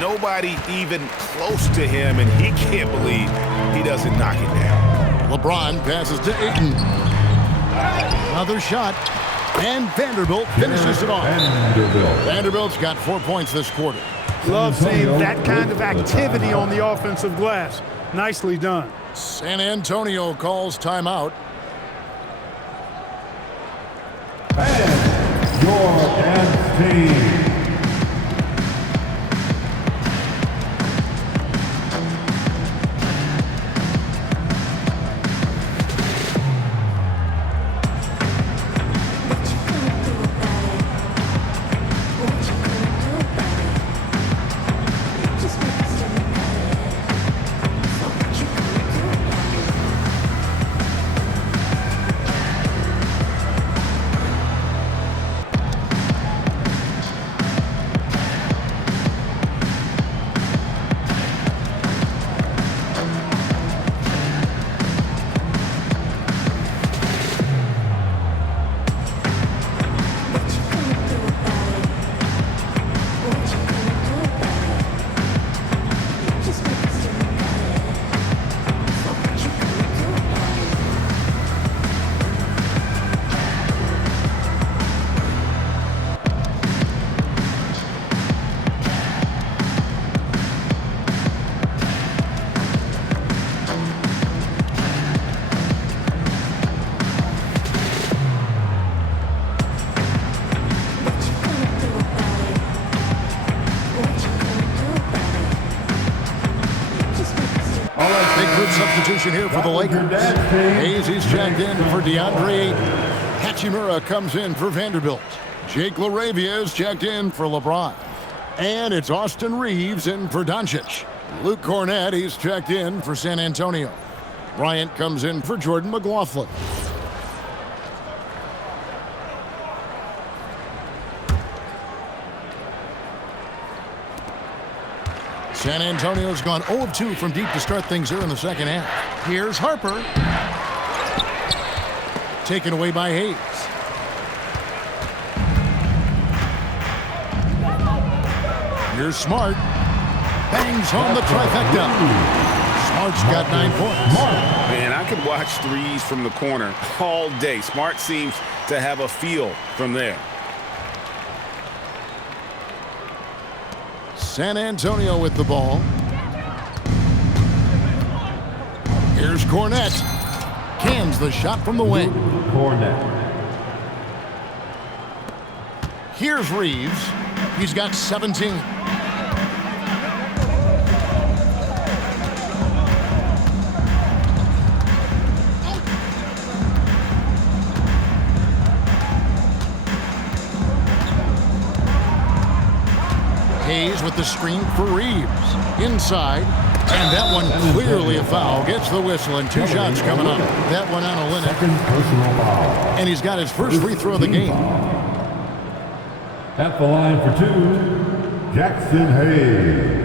Nobody even close to him, and he can't believe he doesn't knock it down. LeBron passes to Ayton. Another shot, and Vanderbilt finishes it off. Vanderbilt's got 4 points this quarter. Love seeing that kind of activity on the offensive glass. Nicely done. San Antonio calls timeout. And your dance team. Substitution here for the Lakers. Hayes, he's checked in for DeAndre Ayton. Hachimura comes in for Vanderbilt. Jake LaRavia is checked in for LeBron. And it's Austin Reeves in for Doncic. Luke Cornett, he's checked in for San Antonio. Bryant comes in for Jordan McLaughlin. San Antonio's gone 0 of 2 from deep to start things here in the second half. Here's Harper. Taken away by Hayes. Here's Smart. Bangs home the trifecta. Smart's got 9 points. Man, I could watch threes from the corner all day. Smart seems to have a feel from there. San Antonio with the ball. Here's Cornett. Cans the shot from the wing. Cornett. Here's Reeves. He's got 17. Hayes with the screen for Reeves. Inside. And that one clearly a foul. Gets the whistle and 2 shots coming up. That one on Olynyk. And he's got his first free throw of the game. At the line for 2, Jackson Hayes.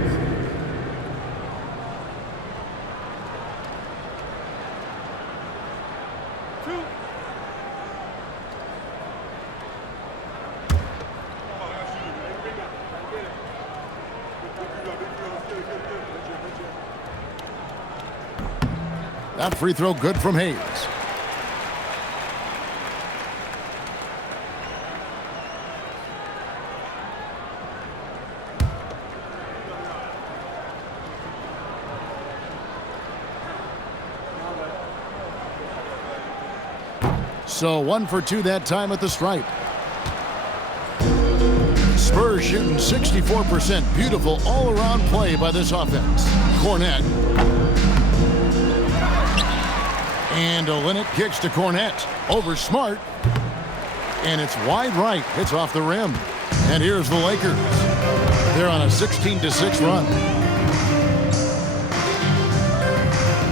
That free throw good from Hayes. So 1 for 2 that time at the stripe. Spurs shooting 64%. Beautiful all-around play by this offense. Cornett. And Olynyk kicks to Cornett. Over Smart. And it's wide right. It's off the rim. And here's the Lakers. They're on a 16-6 run.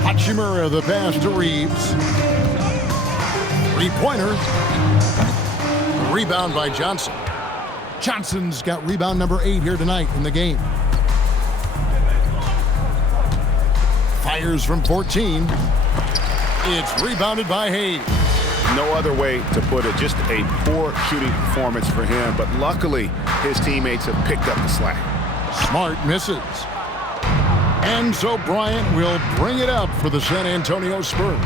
Hachimura the pass to Reeves. Three-pointer. Rebound by Johnson. Johnson's got rebound number 8 here tonight in the game. Fires from 14. It's rebounded by Hayes. No other way to put it. Just a poor shooting performance for him. But luckily, his teammates have picked up the slack. Smart misses. And so Bryant will bring it up for the San Antonio Spurs.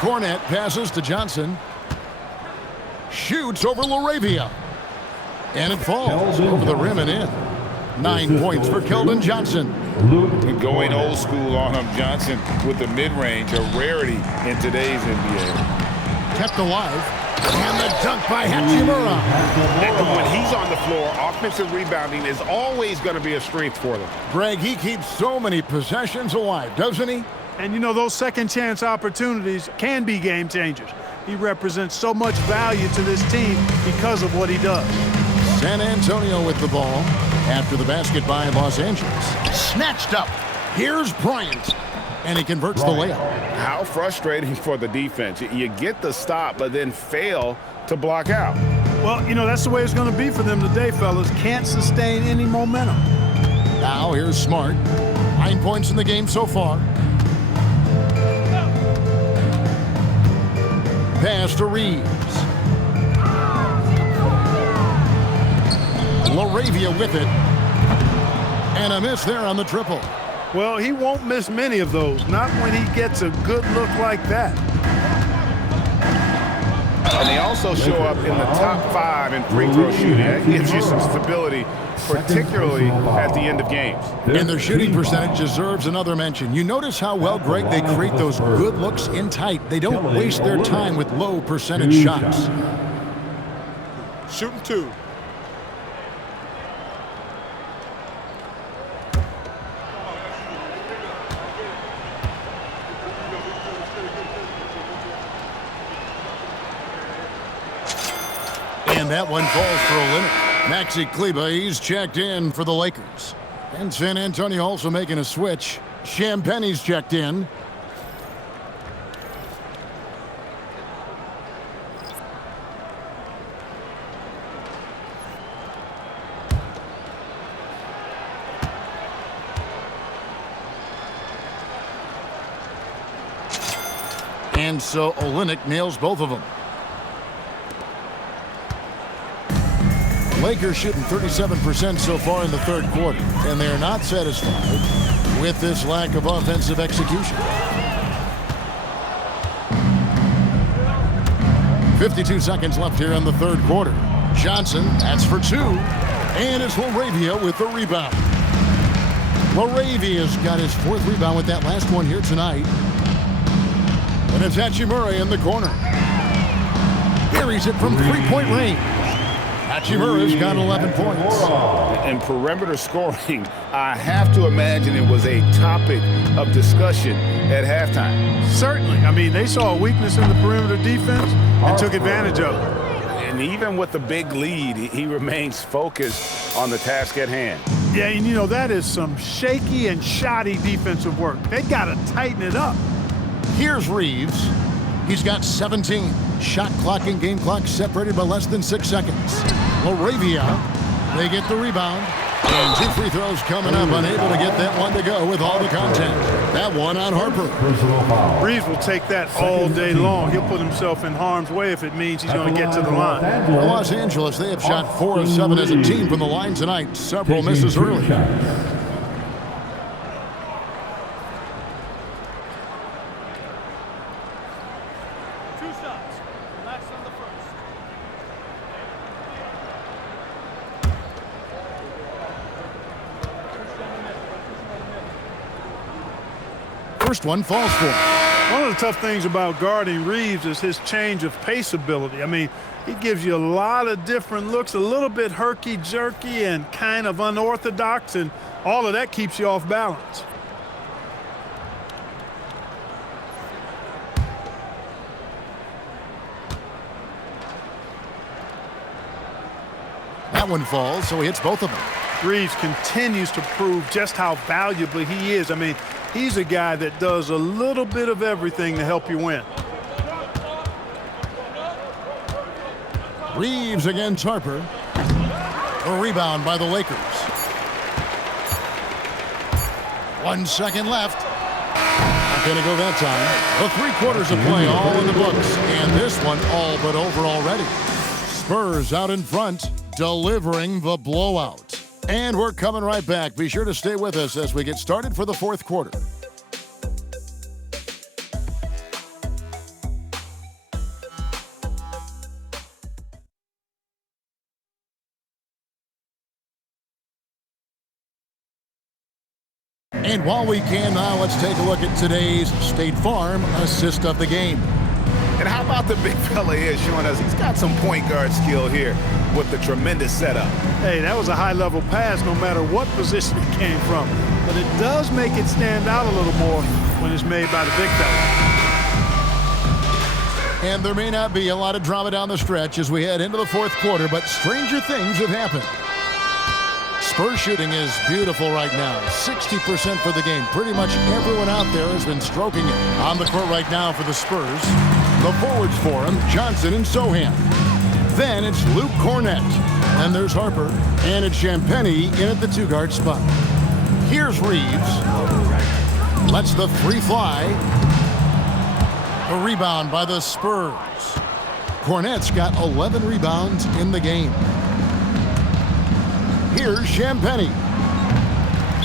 Cornett passes to Johnson. Shoots over LaRavia. And it falls over the rim and in. 9 points for Keldon Johnson. Going old school on him, Johnson with the mid-range, a rarity in today's NBA. Kept alive. And the dunk by Hachimura. And when he's on the floor, offensive rebounding is always going to be a strength for them. Greg, he keeps so many possessions alive, doesn't he? And, you know, those second-chance opportunities can be game changers. He represents so much value to this team because of what he does. San Antonio with the ball after the basket by Los Angeles. Snatched up. Here's Bryant. And he converts the layup. How frustrating for the defense. You get the stop, but then fail to block out. Well, you know, that's the way it's going to be for them today, fellas. Can't sustain any momentum. Now here's Smart. 9 points in the game so far. Pass to Reeves. LaRavia with it. And a miss there on the triple. Well, he won't miss many of those, not when he gets a good look like that. And they also show up in the top 5 in free throw shooting. That gives you some stability, particularly at the end of games. And their shooting percentage deserves another mention. You notice how well, Greg, they create those good looks in tight. They don't waste their time with low percentage shots. Shooting 2. And that one falls for Olynyk. Maxi Kleber, he's checked in for the Lakers. And San Antonio also making a switch. Champagne's checked in. And so Olynyk nails both of them. Lakers shooting 37% so far in the third quarter, and they are not satisfied with this lack of offensive execution. 52 seconds left here in the third quarter. Johnson, that's for 2, and it's LaRavia with the rebound. LaRavia's got his 4th rebound with that last one here tonight. And it's Hachimura in the corner. Buries it from 3-point range. Hachimura's got 11 points. And perimeter scoring, I have to imagine it was a topic of discussion at halftime. Certainly. I mean, they saw a weakness in the perimeter defense and took advantage of it. And even with the big lead, he remains focused on the task at hand. Yeah, and you know, that is some shaky and shoddy defensive work. They got to tighten it up. Here's Reeves. He's got 17. Shot clock and game clock separated by less than 6 seconds. LaRavia, they get the rebound. And 2 free throws coming up, unable to get that one to go with all the contact. That one on Harper. Reeves will take that all day long. He'll put himself in harm's way if it means he's going to get to the line. For Los Angeles, they have shot 4 of 7 as a team from the line tonight. Several misses early. First one falls for him. One of the tough things about guarding Reeves is his change of pace ability. I mean, he gives you a lot of different looks, a little bit herky-jerky and kind of unorthodox, and all of that keeps you off balance. That one falls, so he hits both of them. Reeves continues to prove just how valuable he is. I mean, he's a guy that does a little bit of everything to help you win. Reeves against Harper. A rebound by the Lakers. 1 second left. Not going to go that time. The 3 quarters of play all in the books. And this one all but over already. Spurs out in front, delivering the blowout. And we're coming right back. Be sure to stay with us as we get started for the 4th quarter. And while we can now, let's take a look at today's State Farm assist of the game. And how about the big fella here showing us he's got some point guard skill here with the tremendous setup. Hey, that was a high-level pass no matter what position it came from. But it does make it stand out a little more when it's made by the big fella. And there may not be a lot of drama down the stretch as we head into the fourth quarter, but stranger things have happened. Spurs shooting is beautiful right now, 60% for the game. Pretty much everyone out there has been stroking it. On the court right now for the Spurs, the forwards for him, Johnson and Sohan. Then it's Luke Cornett. Then there's Harper. And it's Champagnie in at the two-guard spot. Here's Reeves. Lets the three fly. A rebound by the Spurs. Cornett's got 11 rebounds in the game. Here's Champagnie.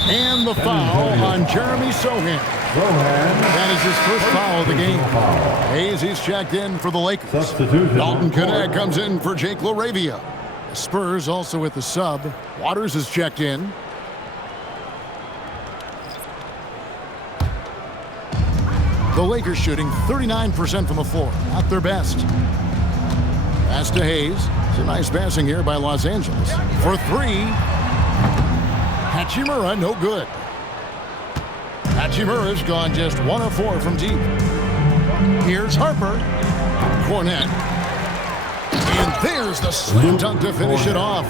And the foul on Jeremy Sohan. That is his first foul of the game. Hayes, he's checked in for the Lakers. Dalton Connect comes in for Jake LaRavia. The Spurs also with the sub. Waters is checked in. The Lakers shooting 39% from the floor. Not their best. Pass to Hayes. It's a nice passing here by Los Angeles. For three. Hachimura, no good. Hachimura's gone just 1 of 4 from deep. Here's Harper. Cornett. And there's the slam dunk to finish it off.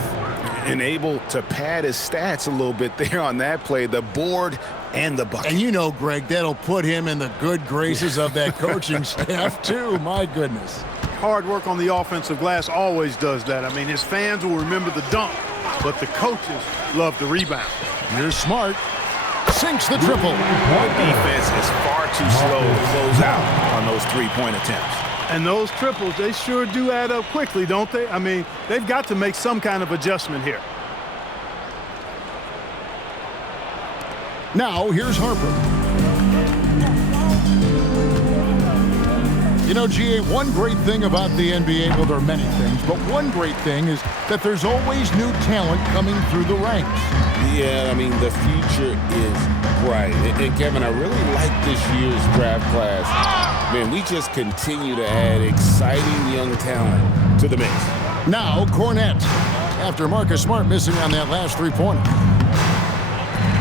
And able to pad his stats a little bit there on that play. The board and the bucket. And you know, Greg, that'll put him in the good graces of that coaching staff, too. My goodness. Hard work on the offensive glass always does that. I mean, his fans will remember the dunk, but the coaches love the rebound. You're smart. Sinks the triple. The defense is far too slow to close out on those three-point attempts. And those triples, they sure do add up quickly, don't they? I mean, they've got to make some kind of adjustment here. Now, here's Harper. You know, GA, one great thing about the NBA, well, there are many things, but one great thing is that there's always new talent coming through the ranks. Yeah, I mean, the future is bright. And Kevin, I really like this year's draft class. Man, we just continue to add exciting young talent to the mix. Now, Cornett, after Marcus Smart missing on that last three-pointer.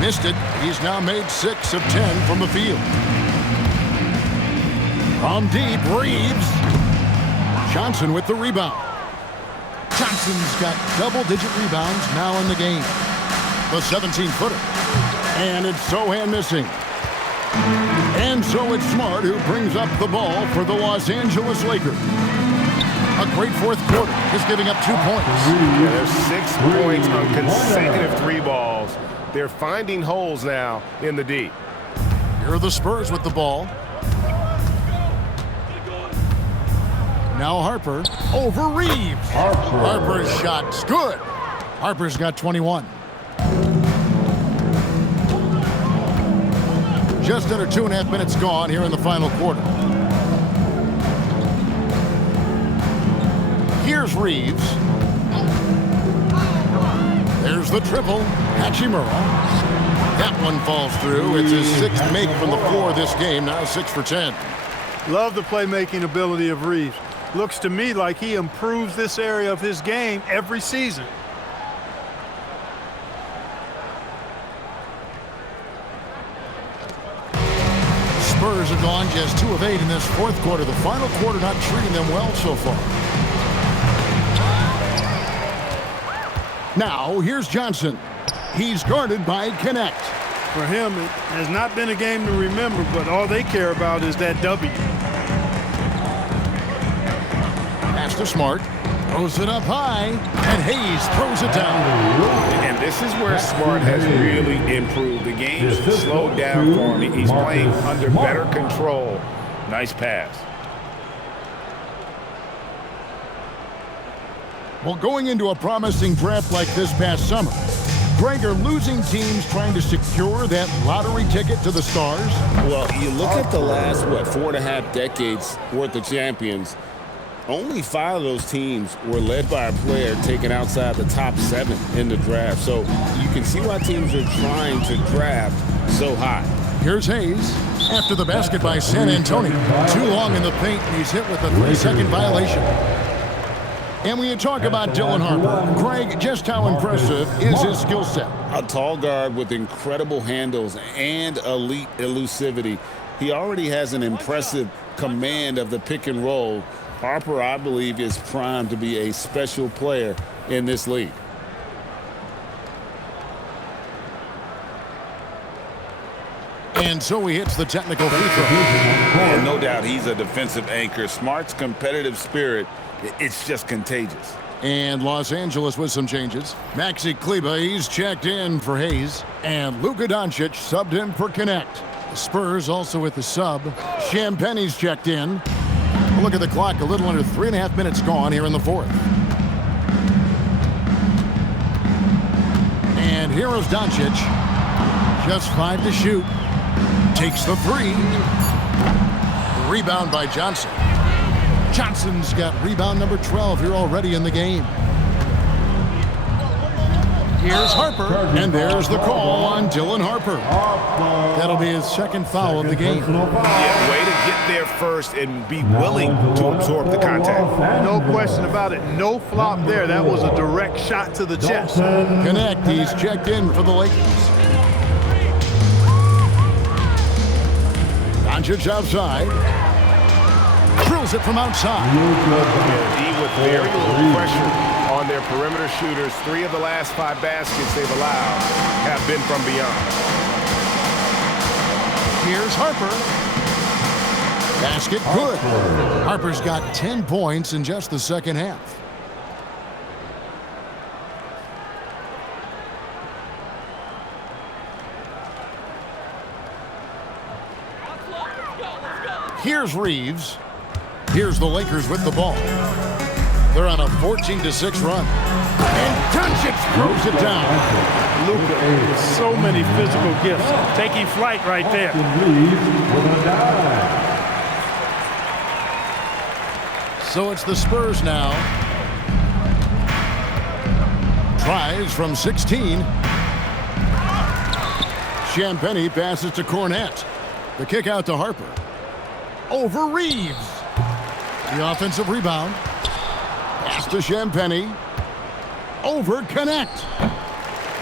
Missed it. He's now made 6 of 10 from the field. From deep, Reeves. Johnson with the rebound. Johnson's got double-digit rebounds now in the game. The 17-footer. And it's Sohan missing. And so it's Smart who brings up the ball for the Los Angeles Lakers. A great fourth quarter. He's giving up 2 points. Yeah, there's 6 points on consecutive 3 balls. They're finding holes now in the D. Here are the Spurs with the ball. Now Harper over Reeves. Harper's shot's good. Harper's got 21. Just under 2.5 minutes gone here in the final quarter. Here's Reeves. There's the triple. Hachimura. That one falls through. It's his 6th make from the floor this game. Now 6 for 10. Love the playmaking ability of Reeves. Looks to me like he improves this area of his game every season. Spurs have gone just 2 of 8 in this fourth quarter. The final quarter not treating them well so far. Now, here's Johnson. He's guarded by Connect. For him, it has not been a game to remember, but all they care about is that W. Pass to Smart. Throws it up high, and Hayes throws it down. And this is where Smart has really improved. The game's slowed down for him. He's playing under better control. Nice pass. Well, going into a promising draft like this past summer, Greg, are losing teams trying to secure that lottery ticket to the stars? Well, you look at the last, 4.5 decades worth of champions, only 5 of those teams were led by a player taken outside the top 7 in the draft. So you can see why teams are trying to draft so high. Here's Hayes after the basket by San Antonio. Too long in the paint, and he's hit with a 3-second violation. And when you talk about Dylan Harper, Greg, just how impressive is his skill set? A tall guard with incredible handles and elite elusivity. He already has an impressive command of the pick and roll. Harper, I believe, is primed to be a special player in this league. And so he hits the technical free throw. And no doubt he's a defensive anchor. Smart's competitive spirit, it's just contagious. And Los Angeles with some changes. Maxi Kleber, he's checked in for Hayes. And Luka Doncic subbed him for Connect. The Spurs also with the sub. Champagne's checked in. Look at the clock, a little under 3.5 minutes gone here in the fourth. And here's Doncic. Just 5 to shoot. Takes the 3. Rebound by Johnson. Johnson's got rebound number 12 here already in the game. Here's Harper, and there's the call on Dylan Harper. That'll be his second foul of the game. Yeah, way to get there first and be willing to absorb the contact. No question about it. No flop there. That was a direct shot to the chest. Connect, he's checked in for the Lakers. Doncic outside. Drills it from outside. D with very little pressure on their perimeter shooters. 3 of the last 5 baskets they've allowed have been from beyond. Here's Harper. Basket good. Harper's got 10 points in just the second half. Here's Reeves. Here's the Lakers with the ball. They're on a 14-6 run. And Doncic throws it down. Luka, so many physical gifts. Taking flight right there. So it's the Spurs now. Tries from 16. Champagnie passes to Cornette. The kick out to Harper. Over Reeves. The offensive rebound. Pass to Champagnie. Over Connect.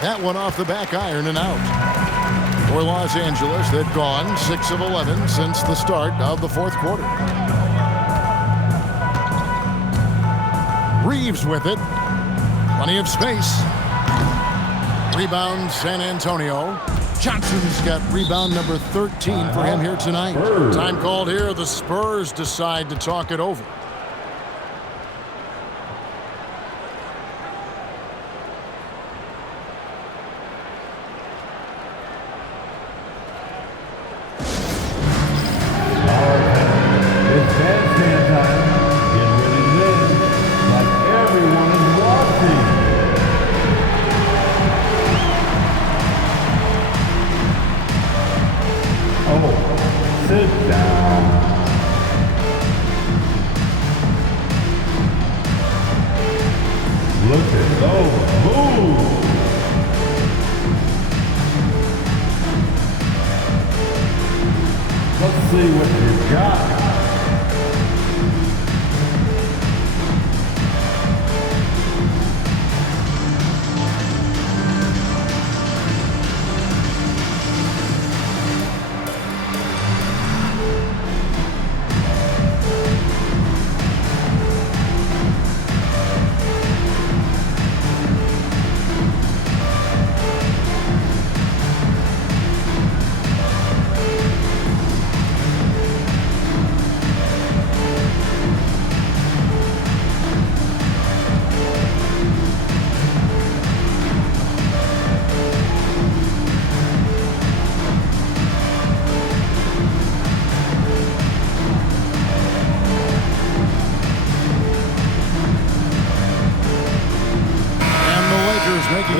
That one off the back iron and out. For Los Angeles, they've gone 6 of 11 since the start of the fourth quarter. Reeves with it. Plenty of space. Rebound San Antonio. Johnson's got rebound number 13 for him here tonight. Time called here. The Spurs decide to talk it over.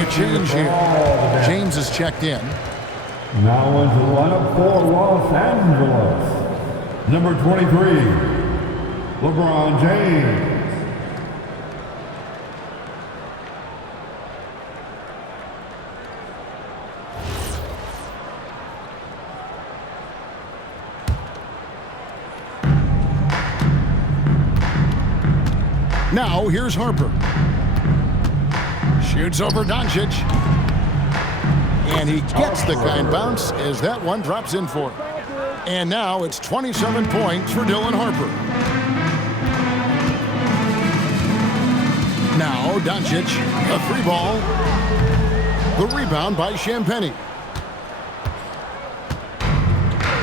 Change here. James is checked in. Now into the lineup for Los Angeles. Number 23, LeBron James. Now here's Harper. Shoots over Doncic. And he gets the kind bounce as that one drops in for him. And now it's 27 points for Dylan Harper. Now Doncic, a 3-ball. The rebound by Champagnie.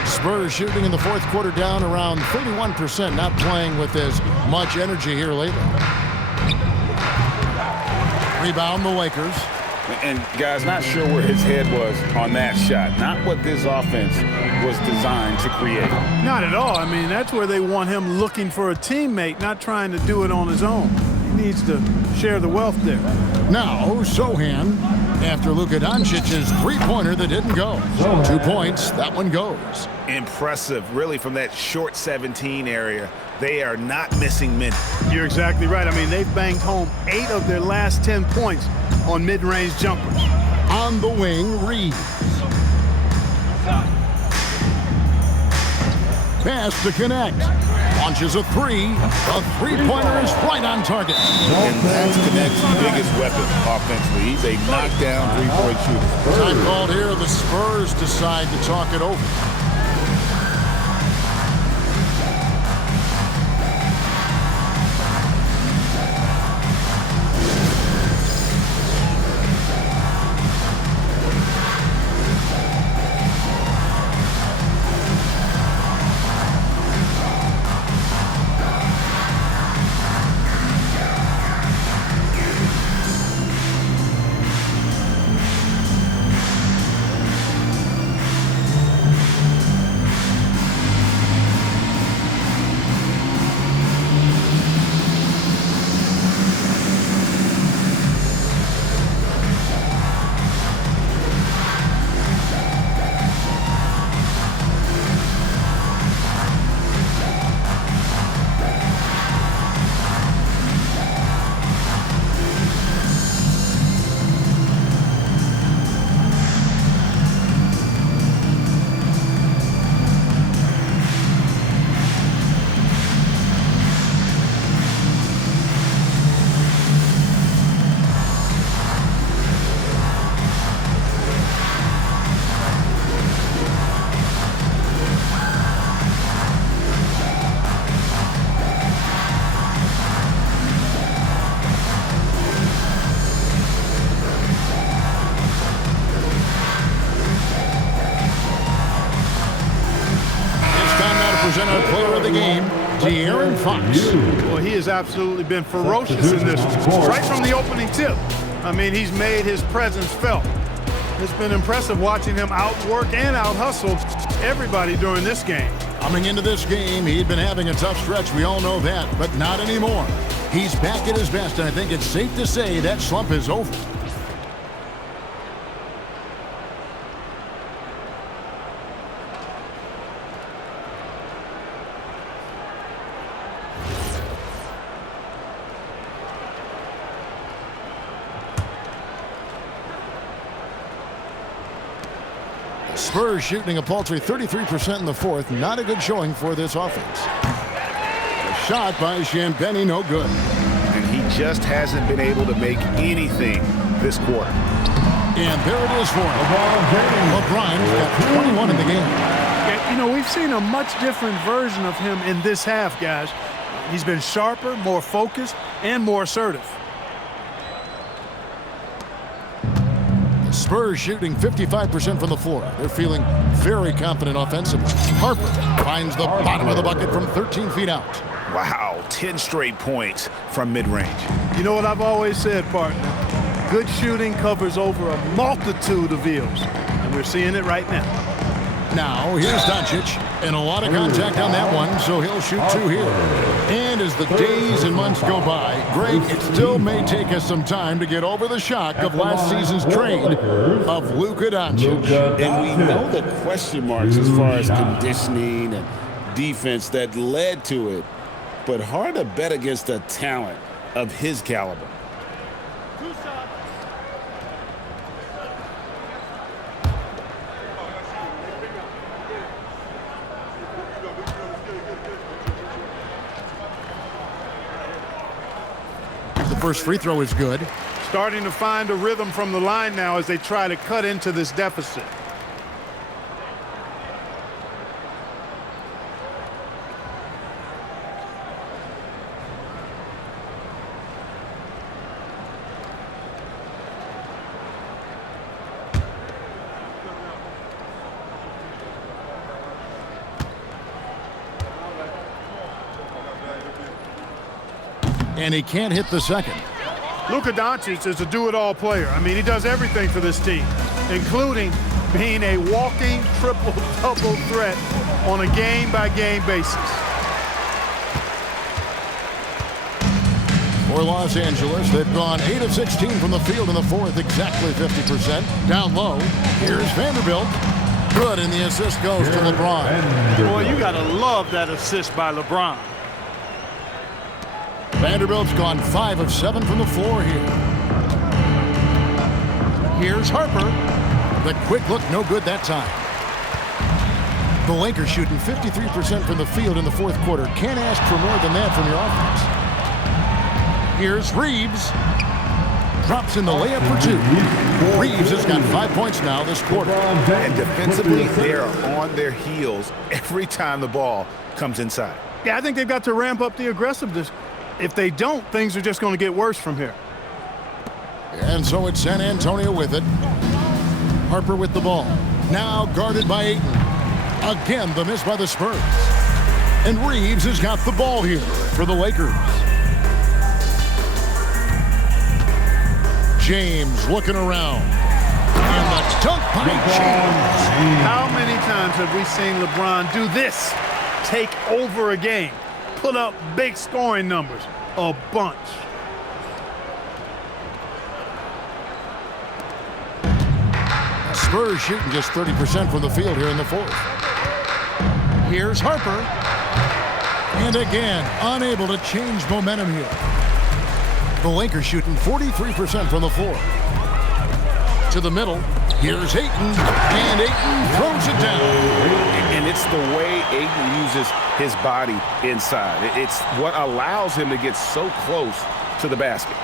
Spurs shooting in the fourth quarter down around 31%, not playing with as much energy here lately. Rebound the Lakers. And guys, not sure where his head was on that shot. Not what this offense was designed to create. Not at all. I mean, that's where they want him looking for a teammate, not trying to do it on his own. He needs to share the wealth there. Now, Sohan, after Luka Doncic's three-pointer that didn't go. 2 points, that one goes. Impressive, really, from that short 17 area. They are not missing many. You're exactly right. I mean, they've banged home 8 of their last 10 points on mid-range jumpers. On the wing, Reeves. Pass to connect. Launches a 3. A three-pointer is right on target. And that's Connect's biggest weapon offensively. He's a knockdown three-point shooter. Time called here. The Spurs decide to talk it over. Present our player of the game, De'Aaron Fox. Well, he has absolutely been ferocious in this one. Right from the opening tip. I mean, he's made his presence felt. It's been impressive watching him outwork and out-hustle everybody during this game. Coming into this game, he'd been having a tough stretch. We all know that, but not anymore. He's back at his best, and I think it's safe to say that slump is over. Spurs shooting a paltry 33% in the fourth. Not a good showing for this offense. A shot by Champagnie, no good. And he just hasn't been able to make anything this quarter. And there it is for him. LeBron's got 21 in the game. Yeah, you know, we've seen a much different version of him in this half, guys. He's been sharper, more focused, and more assertive. Spurs shooting 55% from the floor. They're feeling very confident offensively. Harper finds the bottom of the bucket from 13 feet out. Wow, 10 straight points from mid-range. You know what I've always said, partner? Good shooting covers over a multitude of ills, and we're seeing it right now. Now, here's Doncic, and a lot of contact on that one, so he'll shoot 2 here. And as the days and months go by, Greg, it still may take us some time to get over the shock of last season's trade of Luka Doncic. And we know the question marks as far as conditioning and defense that led to it, but hard to bet against a talent of his caliber. First free throw is good. Starting to find a rhythm from the line now as they try to cut into this deficit. And he can't hit the second. Luka Doncic is a do-it-all player. I mean, he does everything for this team, including being a walking triple-double threat on a game-by-game basis. For Los Angeles, they've gone 8 of 16 from the field in the fourth, exactly 50%. Down low, here's Vanderbilt. Good, and the assist goes to LeBron. Boy, you got to love that assist by LeBron. Vanderbilt's gone 5 of 7 from the floor here. Here's Harper. The quick look, no good that time. The Lakers shooting 53% from the field in the fourth quarter. Can't ask for more than that from your offense. Here's Reeves. Drops in the layup for 2. Reeves has got 5 points now this quarter. And defensively, they are on their heels every time the ball comes inside. Yeah, I think they've got to ramp up the aggressiveness. If they don't, things are just going to get worse from here. And so it's San Antonio with it. Harper with the ball. Now guarded by Ayton. Again, the miss by the Spurs. And Reeves has got the ball here for the Lakers. James looking around. And the dunk by James. How many times have we seen LeBron do this? Take over a game. Put up big scoring numbers. A bunch. Spurs shooting just 30% from the field here in the fourth. Here's Harper. And again, unable to change momentum here. The Lakers shooting 43% from the floor. To the middle. Here's Ayton. And Ayton throws it down. And it's the way Ayton uses his body inside. It's what allows him to get so close to the basket.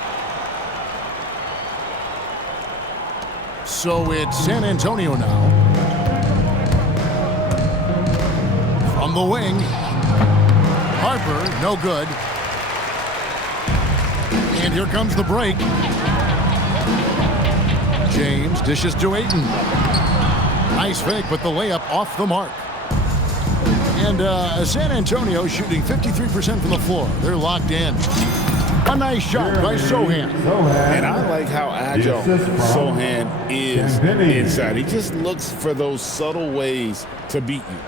So it's San Antonio now. From the wing. Harper, no good. And here comes the break. James dishes to Ayton. Nice fake, but the layup off the mark. And San Antonio shooting 53% from the floor. They're locked in. A nice shot by Sohan. And I like how agile Sohan is inside. He just looks for those subtle ways to beat you.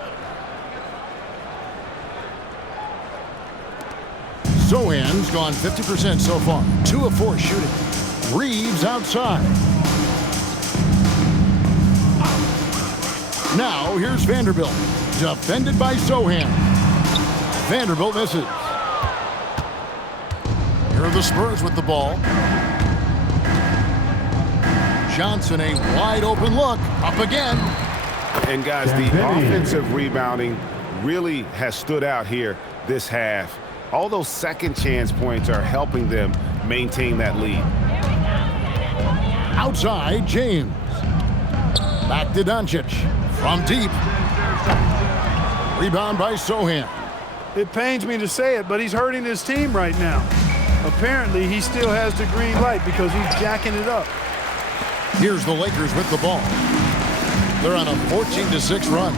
Sohan's gone 50% so far. 2 of 4 shooting. Reeves outside. Now here's Vanderbilt. Defended by Sohan. Vanderbilt misses. Here are the Spurs with the ball. Johnson, a wide open look. Up again. And guys, the offensive rebounding really has stood out here this half. All those second chance points are helping them maintain that lead. Outside, James. Back to Doncic. From deep. Rebound by Sohan. It pains me to say it, but he's hurting his team right now. Apparently, he still has the green light because he's jacking it up. Here's the Lakers with the ball. They're on a 14-6 run.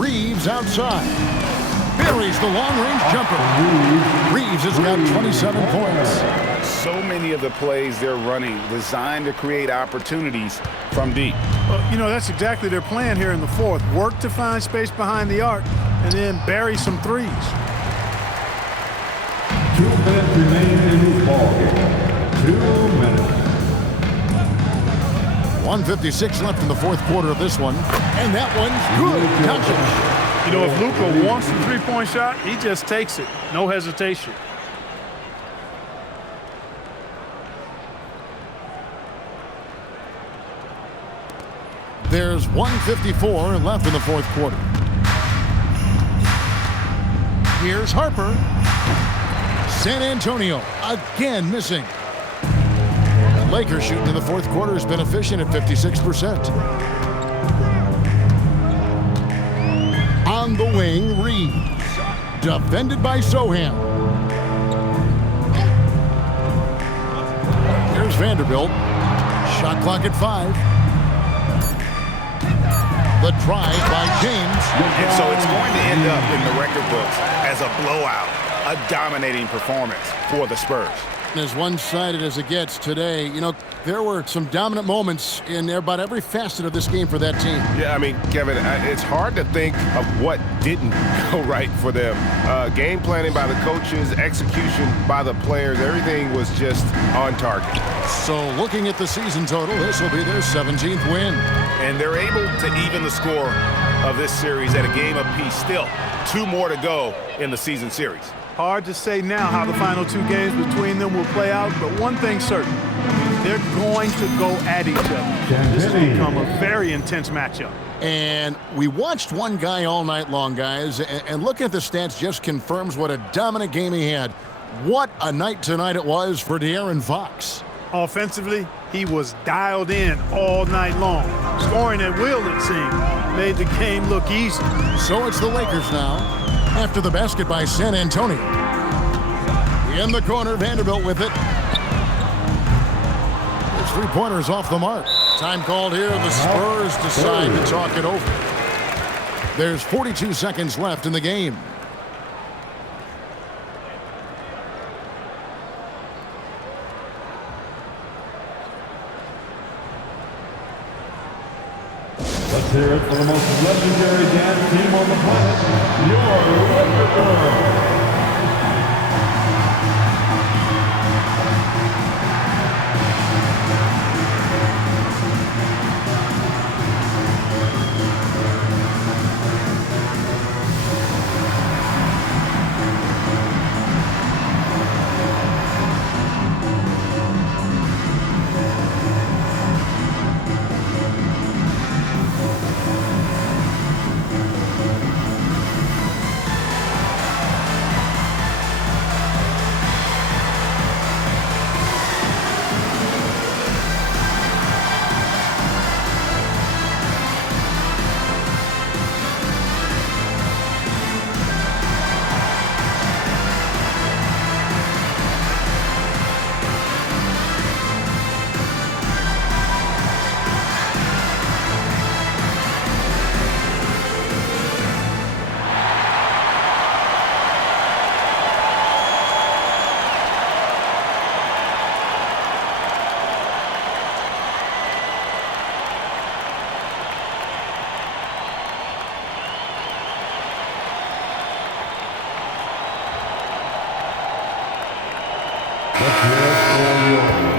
Reeves outside. Buries the long-range jumper. Reeves has got 27 points. So many of the plays they're running designed to create opportunities from deep. Well, you know, that's exactly their plan here in the fourth. Work to find space behind the arc and then bury some threes. 2 minutes remain in this ball game. 2 minutes. 1:56 left in the fourth quarter of this one. And that one's good. Doncic. You know, if Luka wants the three-point shot, he just takes it. No hesitation. There's 1:54 left in the fourth quarter. Here's Harper. San Antonio again missing. Lakers shooting in the fourth quarter is been efficient at 56%. On the wing, Reeves. Defended by Soham. Here's Vanderbilt. Shot clock at 5. The drive by James. And so it's going to end up in the record books as a blowout, a dominating performance for the Spurs. As one-sided as it gets today, you know, there were some dominant moments in about every facet of this game for that team. Yeah, I mean, Kevin, it's hard to think of what didn't go right for them. Game planning by the coaches, execution by the players, everything was just on target. So looking at the season total, this will be their 17th win. And they're able to even the score of this series at a game apiece. Still, 2 more to go in the season series. Hard to say now how the final 2 games between them will play out, but one thing's certain. They're going to go at each other. This has become a very intense matchup. And we watched one guy all night long, guys, and looking at the stats just confirms what a dominant game he had. What a night tonight it was for De'Aaron Fox. Offensively, he was dialed in all night long. Scoring at will, it seemed, made the game look easy. So it's the Lakers now. After the basket by San Antonio. In the corner, Vanderbilt with it. His 3-pointers off the mark. Time called here. The Spurs decide to talk it over. There's 42 seconds left in the game. Let's hear it for the most legendary dance team on the planet, your Laker Girls.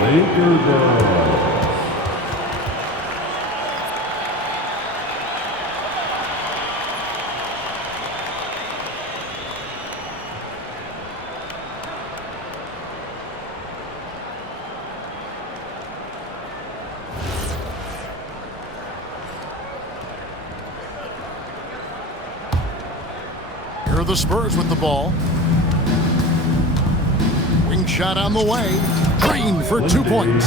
Laker Girls. Here are the Spurs with the ball. Wing shot on the way. Green for 2 points.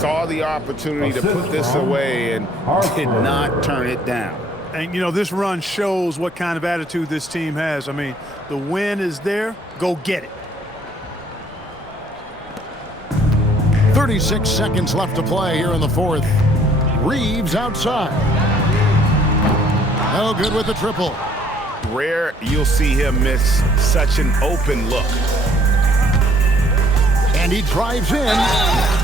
Saw the opportunity to put this away and did not turn it down. And, you know, this run shows what kind of attitude this team has. I mean, the win is there. Go get it. 36 seconds left to play here in the fourth. Reeves outside. No good with the triple. Rare you'll see him miss such an open look. And he drives in.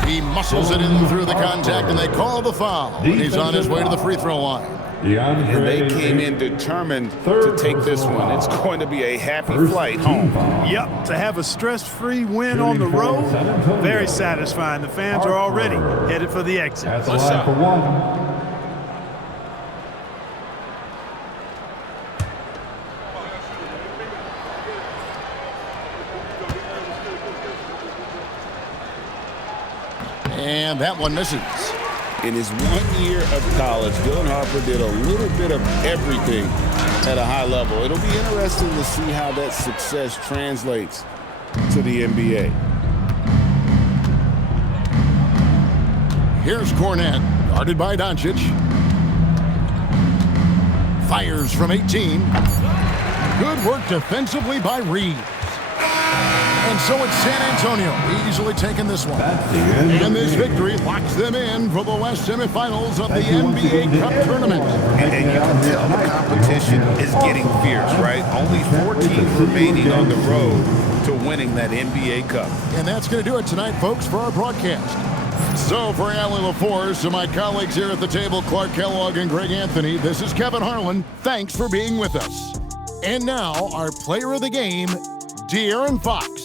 He muscles it in through the contact, and they call the foul. And he's on his way to the free throw line. And they came in determined to take this one. It's going to be a happy flight home. Yep, to have a stress-free win on the road, very satisfying. The fans are already headed for the exit. That's a line for one. And that one misses. In his 1 year of college, Dylan Harper did a little bit of everything at a high level. It'll be interesting to see how that success translates to the NBA. Here's Cornette, guarded by Doncic. Fires from 18. Good work defensively by Reeves. And so it's San Antonio easily taking this one. And this victory locks them in for the West semifinals of the NBA Cup tournament. And you can tell the competition is getting fierce, right? Only 4 teams remaining on the road to winning that NBA Cup. And that's going to do it tonight, folks, for our broadcast. So for Allie LaForce and my colleagues here at the table, Clark Kellogg and Greg Anthony, this is Kevin Harlan. Thanks for being with us. And now, our player of the game, De'Aaron Fox.